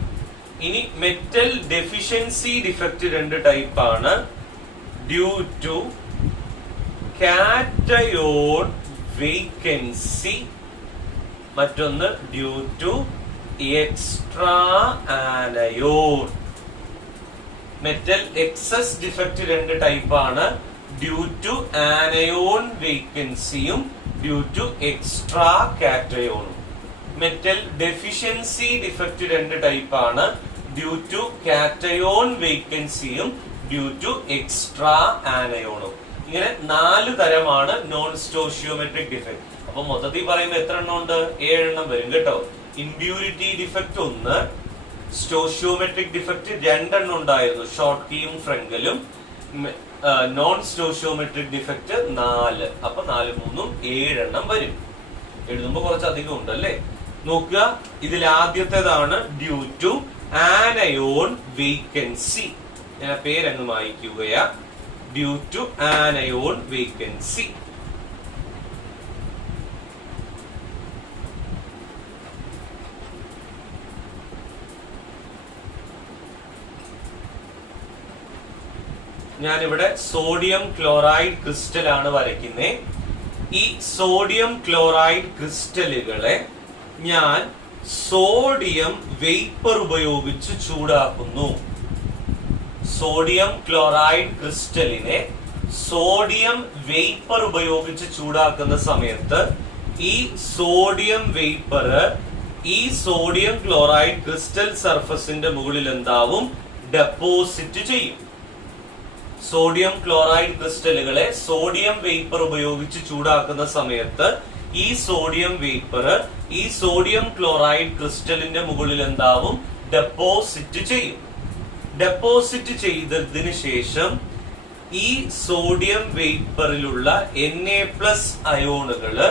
ഇനി മെറ്റൽ ഡെഫിഷ്യൻസി ഡിഫക്റ്റ് രണ്ട് ടൈപ്പാണ്. ഡ്യൂ ടു കാറ്റയോൺ വേക്കൻസി, മറ്റൊന്ന് due to extra anion. Metal excess defect രണ്ട് ടൈപ്പാണ്. Due to anion വേക്കൻസിയും ഡ്യൂ ടു എക്സ്ട്രാ കാറ്റയോണും. മെറ്റൽ ഡെഫിഷ്യൻസി ഡിഫക്റ്റ് രണ്ട് ടൈപ്പാണ്. ഡ്യൂ ടു കാറ്റയോൺ വേക്കൻസിയും ഡ്യൂ ടു എക്സ്ട്രാ ആനയോണും. ഇങ്ങനെ 4 തരമാണ് നോൺ സ്റ്റോഷിയോമെട്രിക് ഡിഫക്റ്റ്. അപ്പൊ മൊത്തത്തിൽ പറയുമ്പോൾ എത്ര എണ്ണം ഉണ്ട്? 7 എണ്ണം വരും കേട്ടോ. ഇംപ്യൂരിറ്റി ഡിഫക്റ്റ് 1, സ്റ്റോഷിയോമെട്രിക് ഡിഫക്റ്റ് 2 എണ്ണം ഉണ്ടായിരുന്നു, ഷോർട്ട് കീയും ഫ്രങ്കലും. Non stoichiometric defect 4. അപ്പൊ 4 3 7 എണ്ണം വരും. എഴുതുമ്പോ കുറച്ചധികം ഉണ്ടല്ലേ. നോക്കുക, ഇതിൽ ആദ്യത്തേതാണ് ഡ്യൂ ടു ആനയോൺ വേക്കൻസി. ഞാൻ പേരങ്ങ് വായിക്കുകയാ. Due to anion vacancy. ഞാനിവിടെ സോഡിയം ക്ലോറൈഡ് ക്രിസ്റ്റൽ ആണ് വരയ്ക്കുന്നത്. ഈ സോഡിയം ക്ലോറൈഡ് ക്രിസ്റ്റലുകളെ ഞാൻ സോഡിയം വേപ്പർ ഉപയോഗിച്ച് ചൂടാക്കുന്നു. സോഡിയം ക്ലോറൈഡ് ക്രിസ്റ്റലിനെ സോഡിയം വേപ്പർ ഉപയോഗിച്ച് ചൂടാക്കുന്ന സമയത്ത് ഈ സോഡിയം വേപ്പർ ഈ സോഡിയം ക്ലോറൈഡ് ക്രിസ്റ്റൽ സർഫസിന്റെ മുകളിൽ എന്താവും? ഡെപ്പോസിറ്റ് ചെയ്യും. സോഡിയം ക്ലോറൈഡ് ക്രിസ്റ്റലുകളെ സോഡിയം വേപ്പർ ഉപയോഗിച്ച് ചൂടാക്കുന്ന സമയത്ത് ഈ സോഡിയം വേപ്പർ ഈ സോഡിയം ക്ലോറൈഡ് ക്രിസ്റ്റലിന്റെ മുകളിൽ എന്താവും? ഡെപ്പോസിറ്റ് ചെയ്യും. ഡെപ്പോസിറ്റ് ചെയ്തതിന് ശേഷം ഈ സോഡിയം വേപ്പറിലുള്ള Na+ അയോണുകള്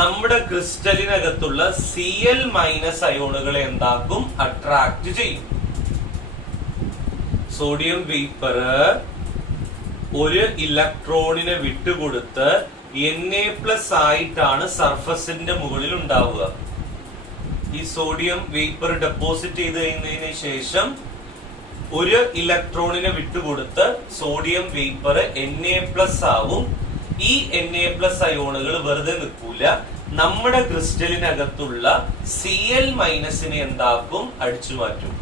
നമ്മുടെ ക്രിസ്റ്റലിനകത്തുള്ള Cl- അയോണുകളെ എന്താക്കും? അട്രാക്ട് ചെയ്യും. സോഡിയം വേപ്പർ ഒരു ഇലക്ട്രോണിനെ വിട്ടുകൊടുത്ത് Na+ ആയിട്ടാണ് സർഫസിന്റെ മുകളിൽ ഉണ്ടാവുക. ഈ സോഡിയം വേപ്പർ ഡെപ്പോസിറ്റ് ചെയ്ത് കഴിഞ്ഞതിന് ശേഷം ഒരു ഇലക്ട്രോണിനെ വിട്ടുകൊടുത്ത് സോഡിയം വേപ്പർ Na+ ആവും. ഈ Na+ അയോണുകൾ വെറുതെ നിൽക്കൂല. നമ്മുടെ ക്രിസ്റ്റലിനകത്തുള്ള Cl- എന്താക്കും? അടിച്ചു മാറ്റും.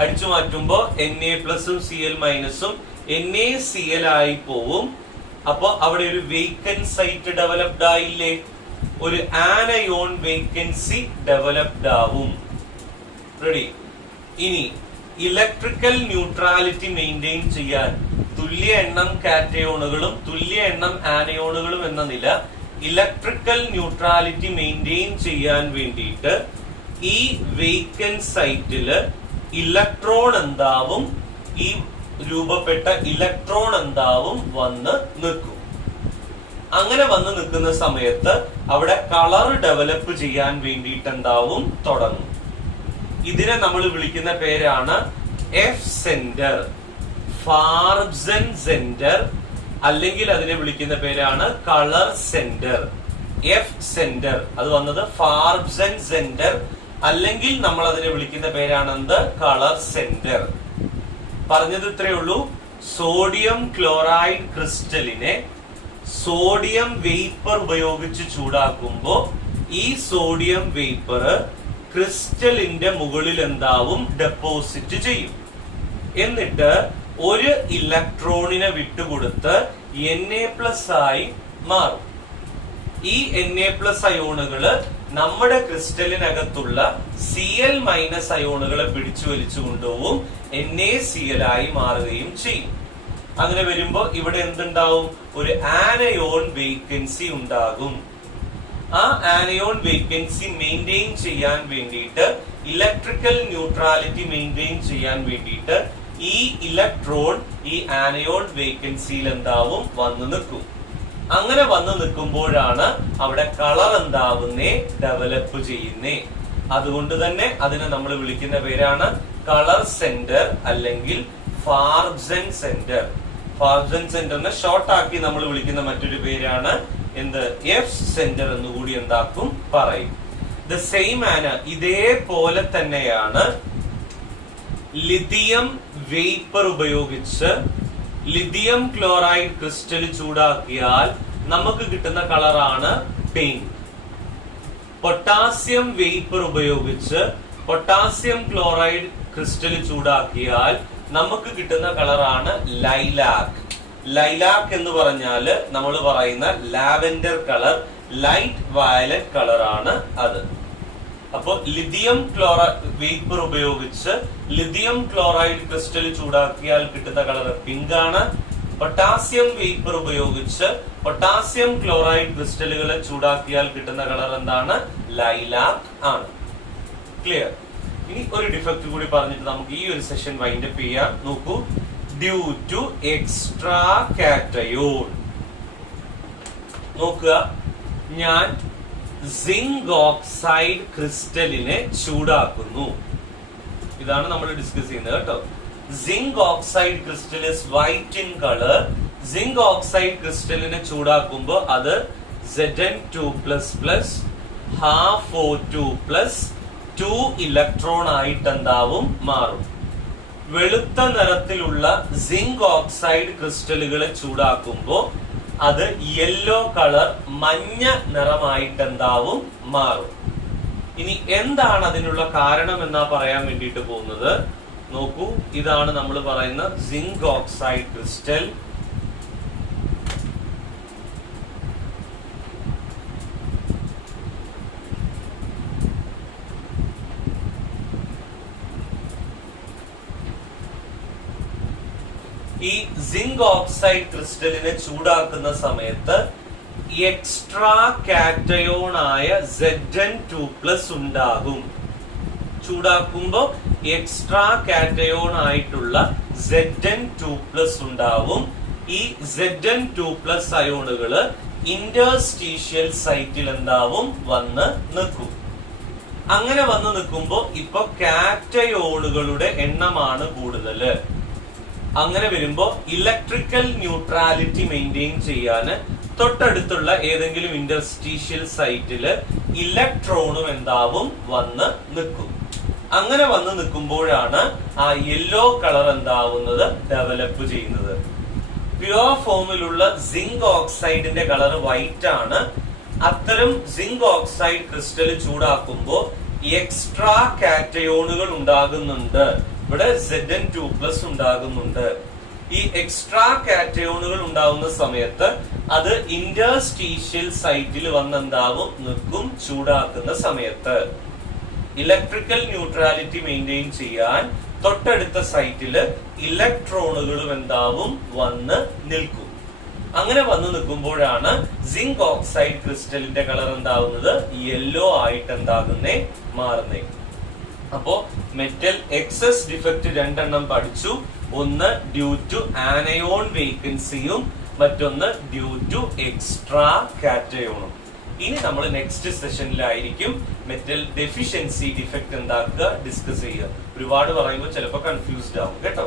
അടിച്ചു മാറ്റുമ്പോ Na+ഉം Cl- NaCl ആയി പോവും. അപ്പൊ അവിടെ ഒരു വേക്കന്റ് സൈറ്റ് ഡെവലപ്ഡ് ആയില്ലേ? ഒരു ആനയോൺ വേക്കൻസി ഡെവലപ്ഡ് ആവും. റെഡി? ഇനി ഇലക്ട്രിക്കൽ ന്യൂട്രാലിറ്റി മെയിൻറ്റെയിൻ ചെയ്യാൻ തുല്യ എണ്ണം കാറ്റയോണുകളും തുല്യ എണ്ണം ആനയോണുകളും എന്ന നില ഇലക്ട്രിക്കൽ ന്യൂട്രാലിറ്റി മെയിൻറ്റെയിൻ ചെയ്യാൻ വേണ്ടിയിട്ട് ഈ വേക്കന്റ് സൈറ്റില് ഇലക്ട്രോൺ എന്താവും, ഈ രൂപപ്പെട്ട ഇലക്ട്രോൺ എന്താവും വന്ന് നിൽക്കും. അങ്ങനെ വന്ന് നിൽക്കുന്ന സമയത്ത് അവിടെ കളർ ഡെവലപ്പ് ചെയ്യാൻ വേണ്ടിയിട്ട് എന്താവും തുടങ്ങും. ഇതിനെ നമ്മൾ വിളിക്കുന്ന പേരാണ് എഫ് സെന്റർ, ഫാർബ്സൻ സെന്റർ, അല്ലെങ്കിൽ അതിനെ വിളിക്കുന്ന പേരാണ് കളർ സെന്റർ. എഫ് സെന്റർ അത് വന്നത് ഫാർബ്സൻ സെന്റർ, അല്ലെങ്കിൽ നമ്മൾ അതിനെ വിളിക്കുന്ന പേരാണ് എന്ത്, കളർ സെന്റർ. പറഞ്ഞത് ഇത്രയേ ഉള്ളൂ. സോഡിയം ക്ലോറൈഡ് ക്രിസ്റ്റലിനെ സോഡിയം വേപ്പർ ഉപയോഗിച്ച് ചൂടാക്കുമ്പോൾ ഈ സോഡിയം വേപ്പർ ക്രിസ്റ്റലിന്റെ മുകളിൽ എന്താവും, ഡെപ്പോസിറ്റ് ചെയ്യും. എന്നിട്ട് ഒരു ഇലക്ട്രോണിനെ വിട്ടുകൊടുത്ത് Na+ ആയി മാറും. ഈ Na+ അയോണുകള് നമ്മുടെ ക്രിസ്റ്റലിനകത്തുള്ള Cl- അയോണുകളെ പിടിച്ചു വലിച്ചു കൊണ്ടുപോകും, NaCl ആയി മാറുകയും ചെയ്യും. അങ്ങനെ വരുമ്പോ ഇവിടെ എന്തുണ്ടാവും, ഒരു ആനയോൺ വേക്കൻസി ഉണ്ടാകും. ആ ആനയോൺ വേക്കൻസി മെയിൻറ്റെയിൻ ചെയ്യാൻ വേണ്ടിയിട്ട്, ഇലക്ട്രിക്കൽ ന്യൂട്രാലിറ്റി മെയിൻറ്റെയിൻ ചെയ്യാൻ വേണ്ടിയിട്ട് ഈ ഇലക്ട്രോൺ ഈ ആനയോൺ വേക്കൻസിയിൽ എന്താവും, വന്നു നിൽക്കും. അങ്ങനെ വന്നു നിൽക്കുമ്പോഴാണ് അവിടെ കളർ എന്താവുന്നേ, ഡെവലപ്പ് ചെയ്യുന്നേ. അതുകൊണ്ട് തന്നെ അതിനെ നമ്മൾ വിളിക്കുന്ന പേരാണ് കളർ സെന്റർ അല്ലെങ്കിൽ ഫാർബ്സൻ സെന്റർ. ഫാർബ്സൻ സെന്ററിനെ ഷോർട്ട് ആക്കി നമ്മൾ വിളിക്കുന്ന മറ്റൊരു പേരാണ് എന്ത്, എഫ് സെന്റർ എന്നുകൂടി എന്താക്കും പറയും. ദ സെയിം ആണ്, ഇതേപോലെ തന്നെയാണ് ലിഥിയം വേപ്പർ ഉപയോഗിച്ച് ലിഥിയം ക്ലോറൈഡ് ക്രിസ്റ്റൽ ചൂടാക്കിയാൽ നമുക്ക് കിട്ടുന്ന കളറാണ് പിങ്ക്. പൊട്ടാസ്യം വേപ്പർ ഉപയോഗിച്ച് പൊട്ടാസ്യം ക്ലോറൈഡ് ക്രിസ്റ്റൽ ചൂടാക്കിയാൽ നമുക്ക് കിട്ടുന്ന കളറാണ് ലൈലാക്ക്. ലൈലാക്ക് എന്ന് പറഞ്ഞാല് നമ്മൾ പറയുന്ന ലാവെൻഡർ കളർ, ലൈറ്റ് വയലറ്റ് കളറാണ് അത്. അപ്പൊ ലിഥിയം വേപ്പർ ഉപയോഗിച്ച് ലിഥിയം ക്ലോറൈഡ് ക്രിസ്റ്റൽ ചൂടാക്കിയാൽ കിട്ടുന്ന കളർ പിങ്ക് ആണ്. പൊട്ടാസ്യം വേപ്പർ ഉപയോഗിച്ച് പൊട്ടാസ്യം ക്ലോറൈഡ് ക്രിസ്റ്റലുകളെ ചൂടാക്കിയാൽ കിട്ടുന്ന കളർ എന്താണ്, ലൈലാക്ക് ആണ്. ക്ലിയർ? ഇനി ഒരു ഡിഫക്റ്റ് കൂടി പറഞ്ഞിട്ട് നമുക്ക് ഈ ഒരു സെഷൻ വൈൻഡപ്പ് ചെയ്യാം. നോക്കൂ, ഡ്യൂ ടു എക്സ്ട്രാ കാറ്റയോൺ. നോക്കുക, ഞാൻ സിങ്ക് ഓക്സൈഡ് ക്രിസ്റ്റലിനെ ചൂടാക്കുന്നു. ഇതാണ് നമ്മൾ ഡിസ്കസ് ചെയ്യുന്നത് കേട്ടോ. Zinc oxide crystal is white in colour. Zinc oxide ക്രിസ്റ്റലിനെ ചൂടാക്കുമ്പോൾ അത് Zn2++ half O2+ 2 ഇലക്ട്രോൺ ആയിട്ട് എന്താവും മാറും. വെളുത്ത നിറത്തിലുള്ള സിങ്ക് ഓക്സൈഡ് ക്രിസ്റ്റലുകളെ ചൂടാക്കുമ്പോൾ അത് യെല്ലോ കളർ, മഞ്ഞ നിറമായിട്ട് എന്താവും മാറും. ഇനി എന്താണ് അതിനുള്ള കാരണം എന്നാ പറയാൻ വേണ്ടിയിട്ട് പോകുന്നത്. നോക്കൂ, ഇതാണ് നമ്മൾ പറയുന്ന സിങ്ക് ഓക്സൈഡ് ക്രിസ്റ്റൽ. ഈ സിങ്ക് ഓക്സൈഡ് ക്രിസ്റ്റലിനെ ചൂടാക്കുന്ന സമയത്ത് എക്സ്ട്രാ കാറ്റയോൺ ആയ Zn2+ ഉണ്ടാകും. ചൂടാക്കുമ്പോ എക്സ്ട്രാ കാറ്റയോൺ ആയിട്ടുള്ള Zn2+ ഉണ്ടാവും. ഈ Zn2+ അയോണുകള് ഇന്റർസ്റ്റീഷ്യൽ സൈറ്റിൽ എന്താവും വന്ന് നിൽക്കും. അങ്ങനെ വന്ന് നിൽക്കുമ്പോ ഇപ്പൊ കാറ്റയോണുകളുടെ എണ്ണമാണ് കൂടുതല്. അങ്ങനെ വരുമ്പോ ഇലക്ട്രിക്കൽ ന്യൂട്രാലിറ്റി മെയിൻറ്റെയിൻ ചെയ്യാന് തൊട്ടടുത്തുള്ള ഏതെങ്കിലും ഇന്റർസ്റ്റീഷ്യൽ സൈറ്റില് ഇലക്ട്രോണും എന്താവും വന്ന് നിൽക്കും. അങ്ങനെ വന്ന് നിൽക്കുമ്പോഴാണ് ആ യെല്ലോ കളർ എന്താവുന്നത്, ഡെവലപ്പ് ചെയ്യുന്നത്. പ്യുവർ ഫോമിലുള്ള സിങ്ക് ഓക്സൈഡിന്റെ കളർ വൈറ്റ് ആണ്. അത്തരം സിങ്ക് ഓക്സൈഡ് ക്രിസ്റ്റൽ ചൂടാക്കുമ്പോൾ എക്സ്ട്രാ കാറ്റയോണുകൾ ഉണ്ടാകുന്നുണ്ട്. ഇവിടെ Zn2+ ഉണ്ടാകുന്നുണ്ട്. ഈ എക്സ്ട്രാ കാറ്റയോണുകൾ ഉണ്ടാകുന്ന സമയത്ത് അത് ഇന്റർസ്റ്റീഷ്യൽ സൈറ്റിൽ വന്നെന്താവും നിൽക്കും. ചൂടാക്കുന്ന സമയത്ത് ഇലക്ട്രിക്കൽ ന്യൂട്രാലിറ്റി മെയിൻറ്റെയിൻ ചെയ്യാൻ തൊട്ടടുത്ത സൈറ്റില് ഇലക്ട്രോണുകളും എന്താവും വന്ന് നിൽക്കും. അങ്ങനെ വന്ന് നിൽക്കുമ്പോഴാണ് സിങ്ക് ഓക്സൈഡ് ക്രിസ്റ്റലിന്റെ കളർ എന്താവുന്നത്, യെല്ലോ ആയിട്ട് എന്താകുന്നേ മാറുന്നേ. അപ്പോ മെറ്റൽ എക്സസ് ഡിഫക്റ്റ് രണ്ടെണ്ണം പഠിച്ചു. ഒന്ന് ഡ്യൂ ടു ആനയോൺ വേക്കൻസിയും മറ്റൊന്ന് ഡ്യൂ ടു എക്സ്ട്രാ കാറ്റയോണും. ഇനി നമ്മൾ നെക്സ്റ്റ് സെഷനിലായിരിക്കും മെറ്റൽ ഡെഫിഷ്യൻസി ഡിഫക്റ്റ് എന്താക്കുക ഡിസ്കസ് ചെയ്യുക. ഒരുപാട് പറയുമ്പോൾ ചിലപ്പോൾ കൺഫ്യൂസ്ഡ് ആവും കേട്ടോ.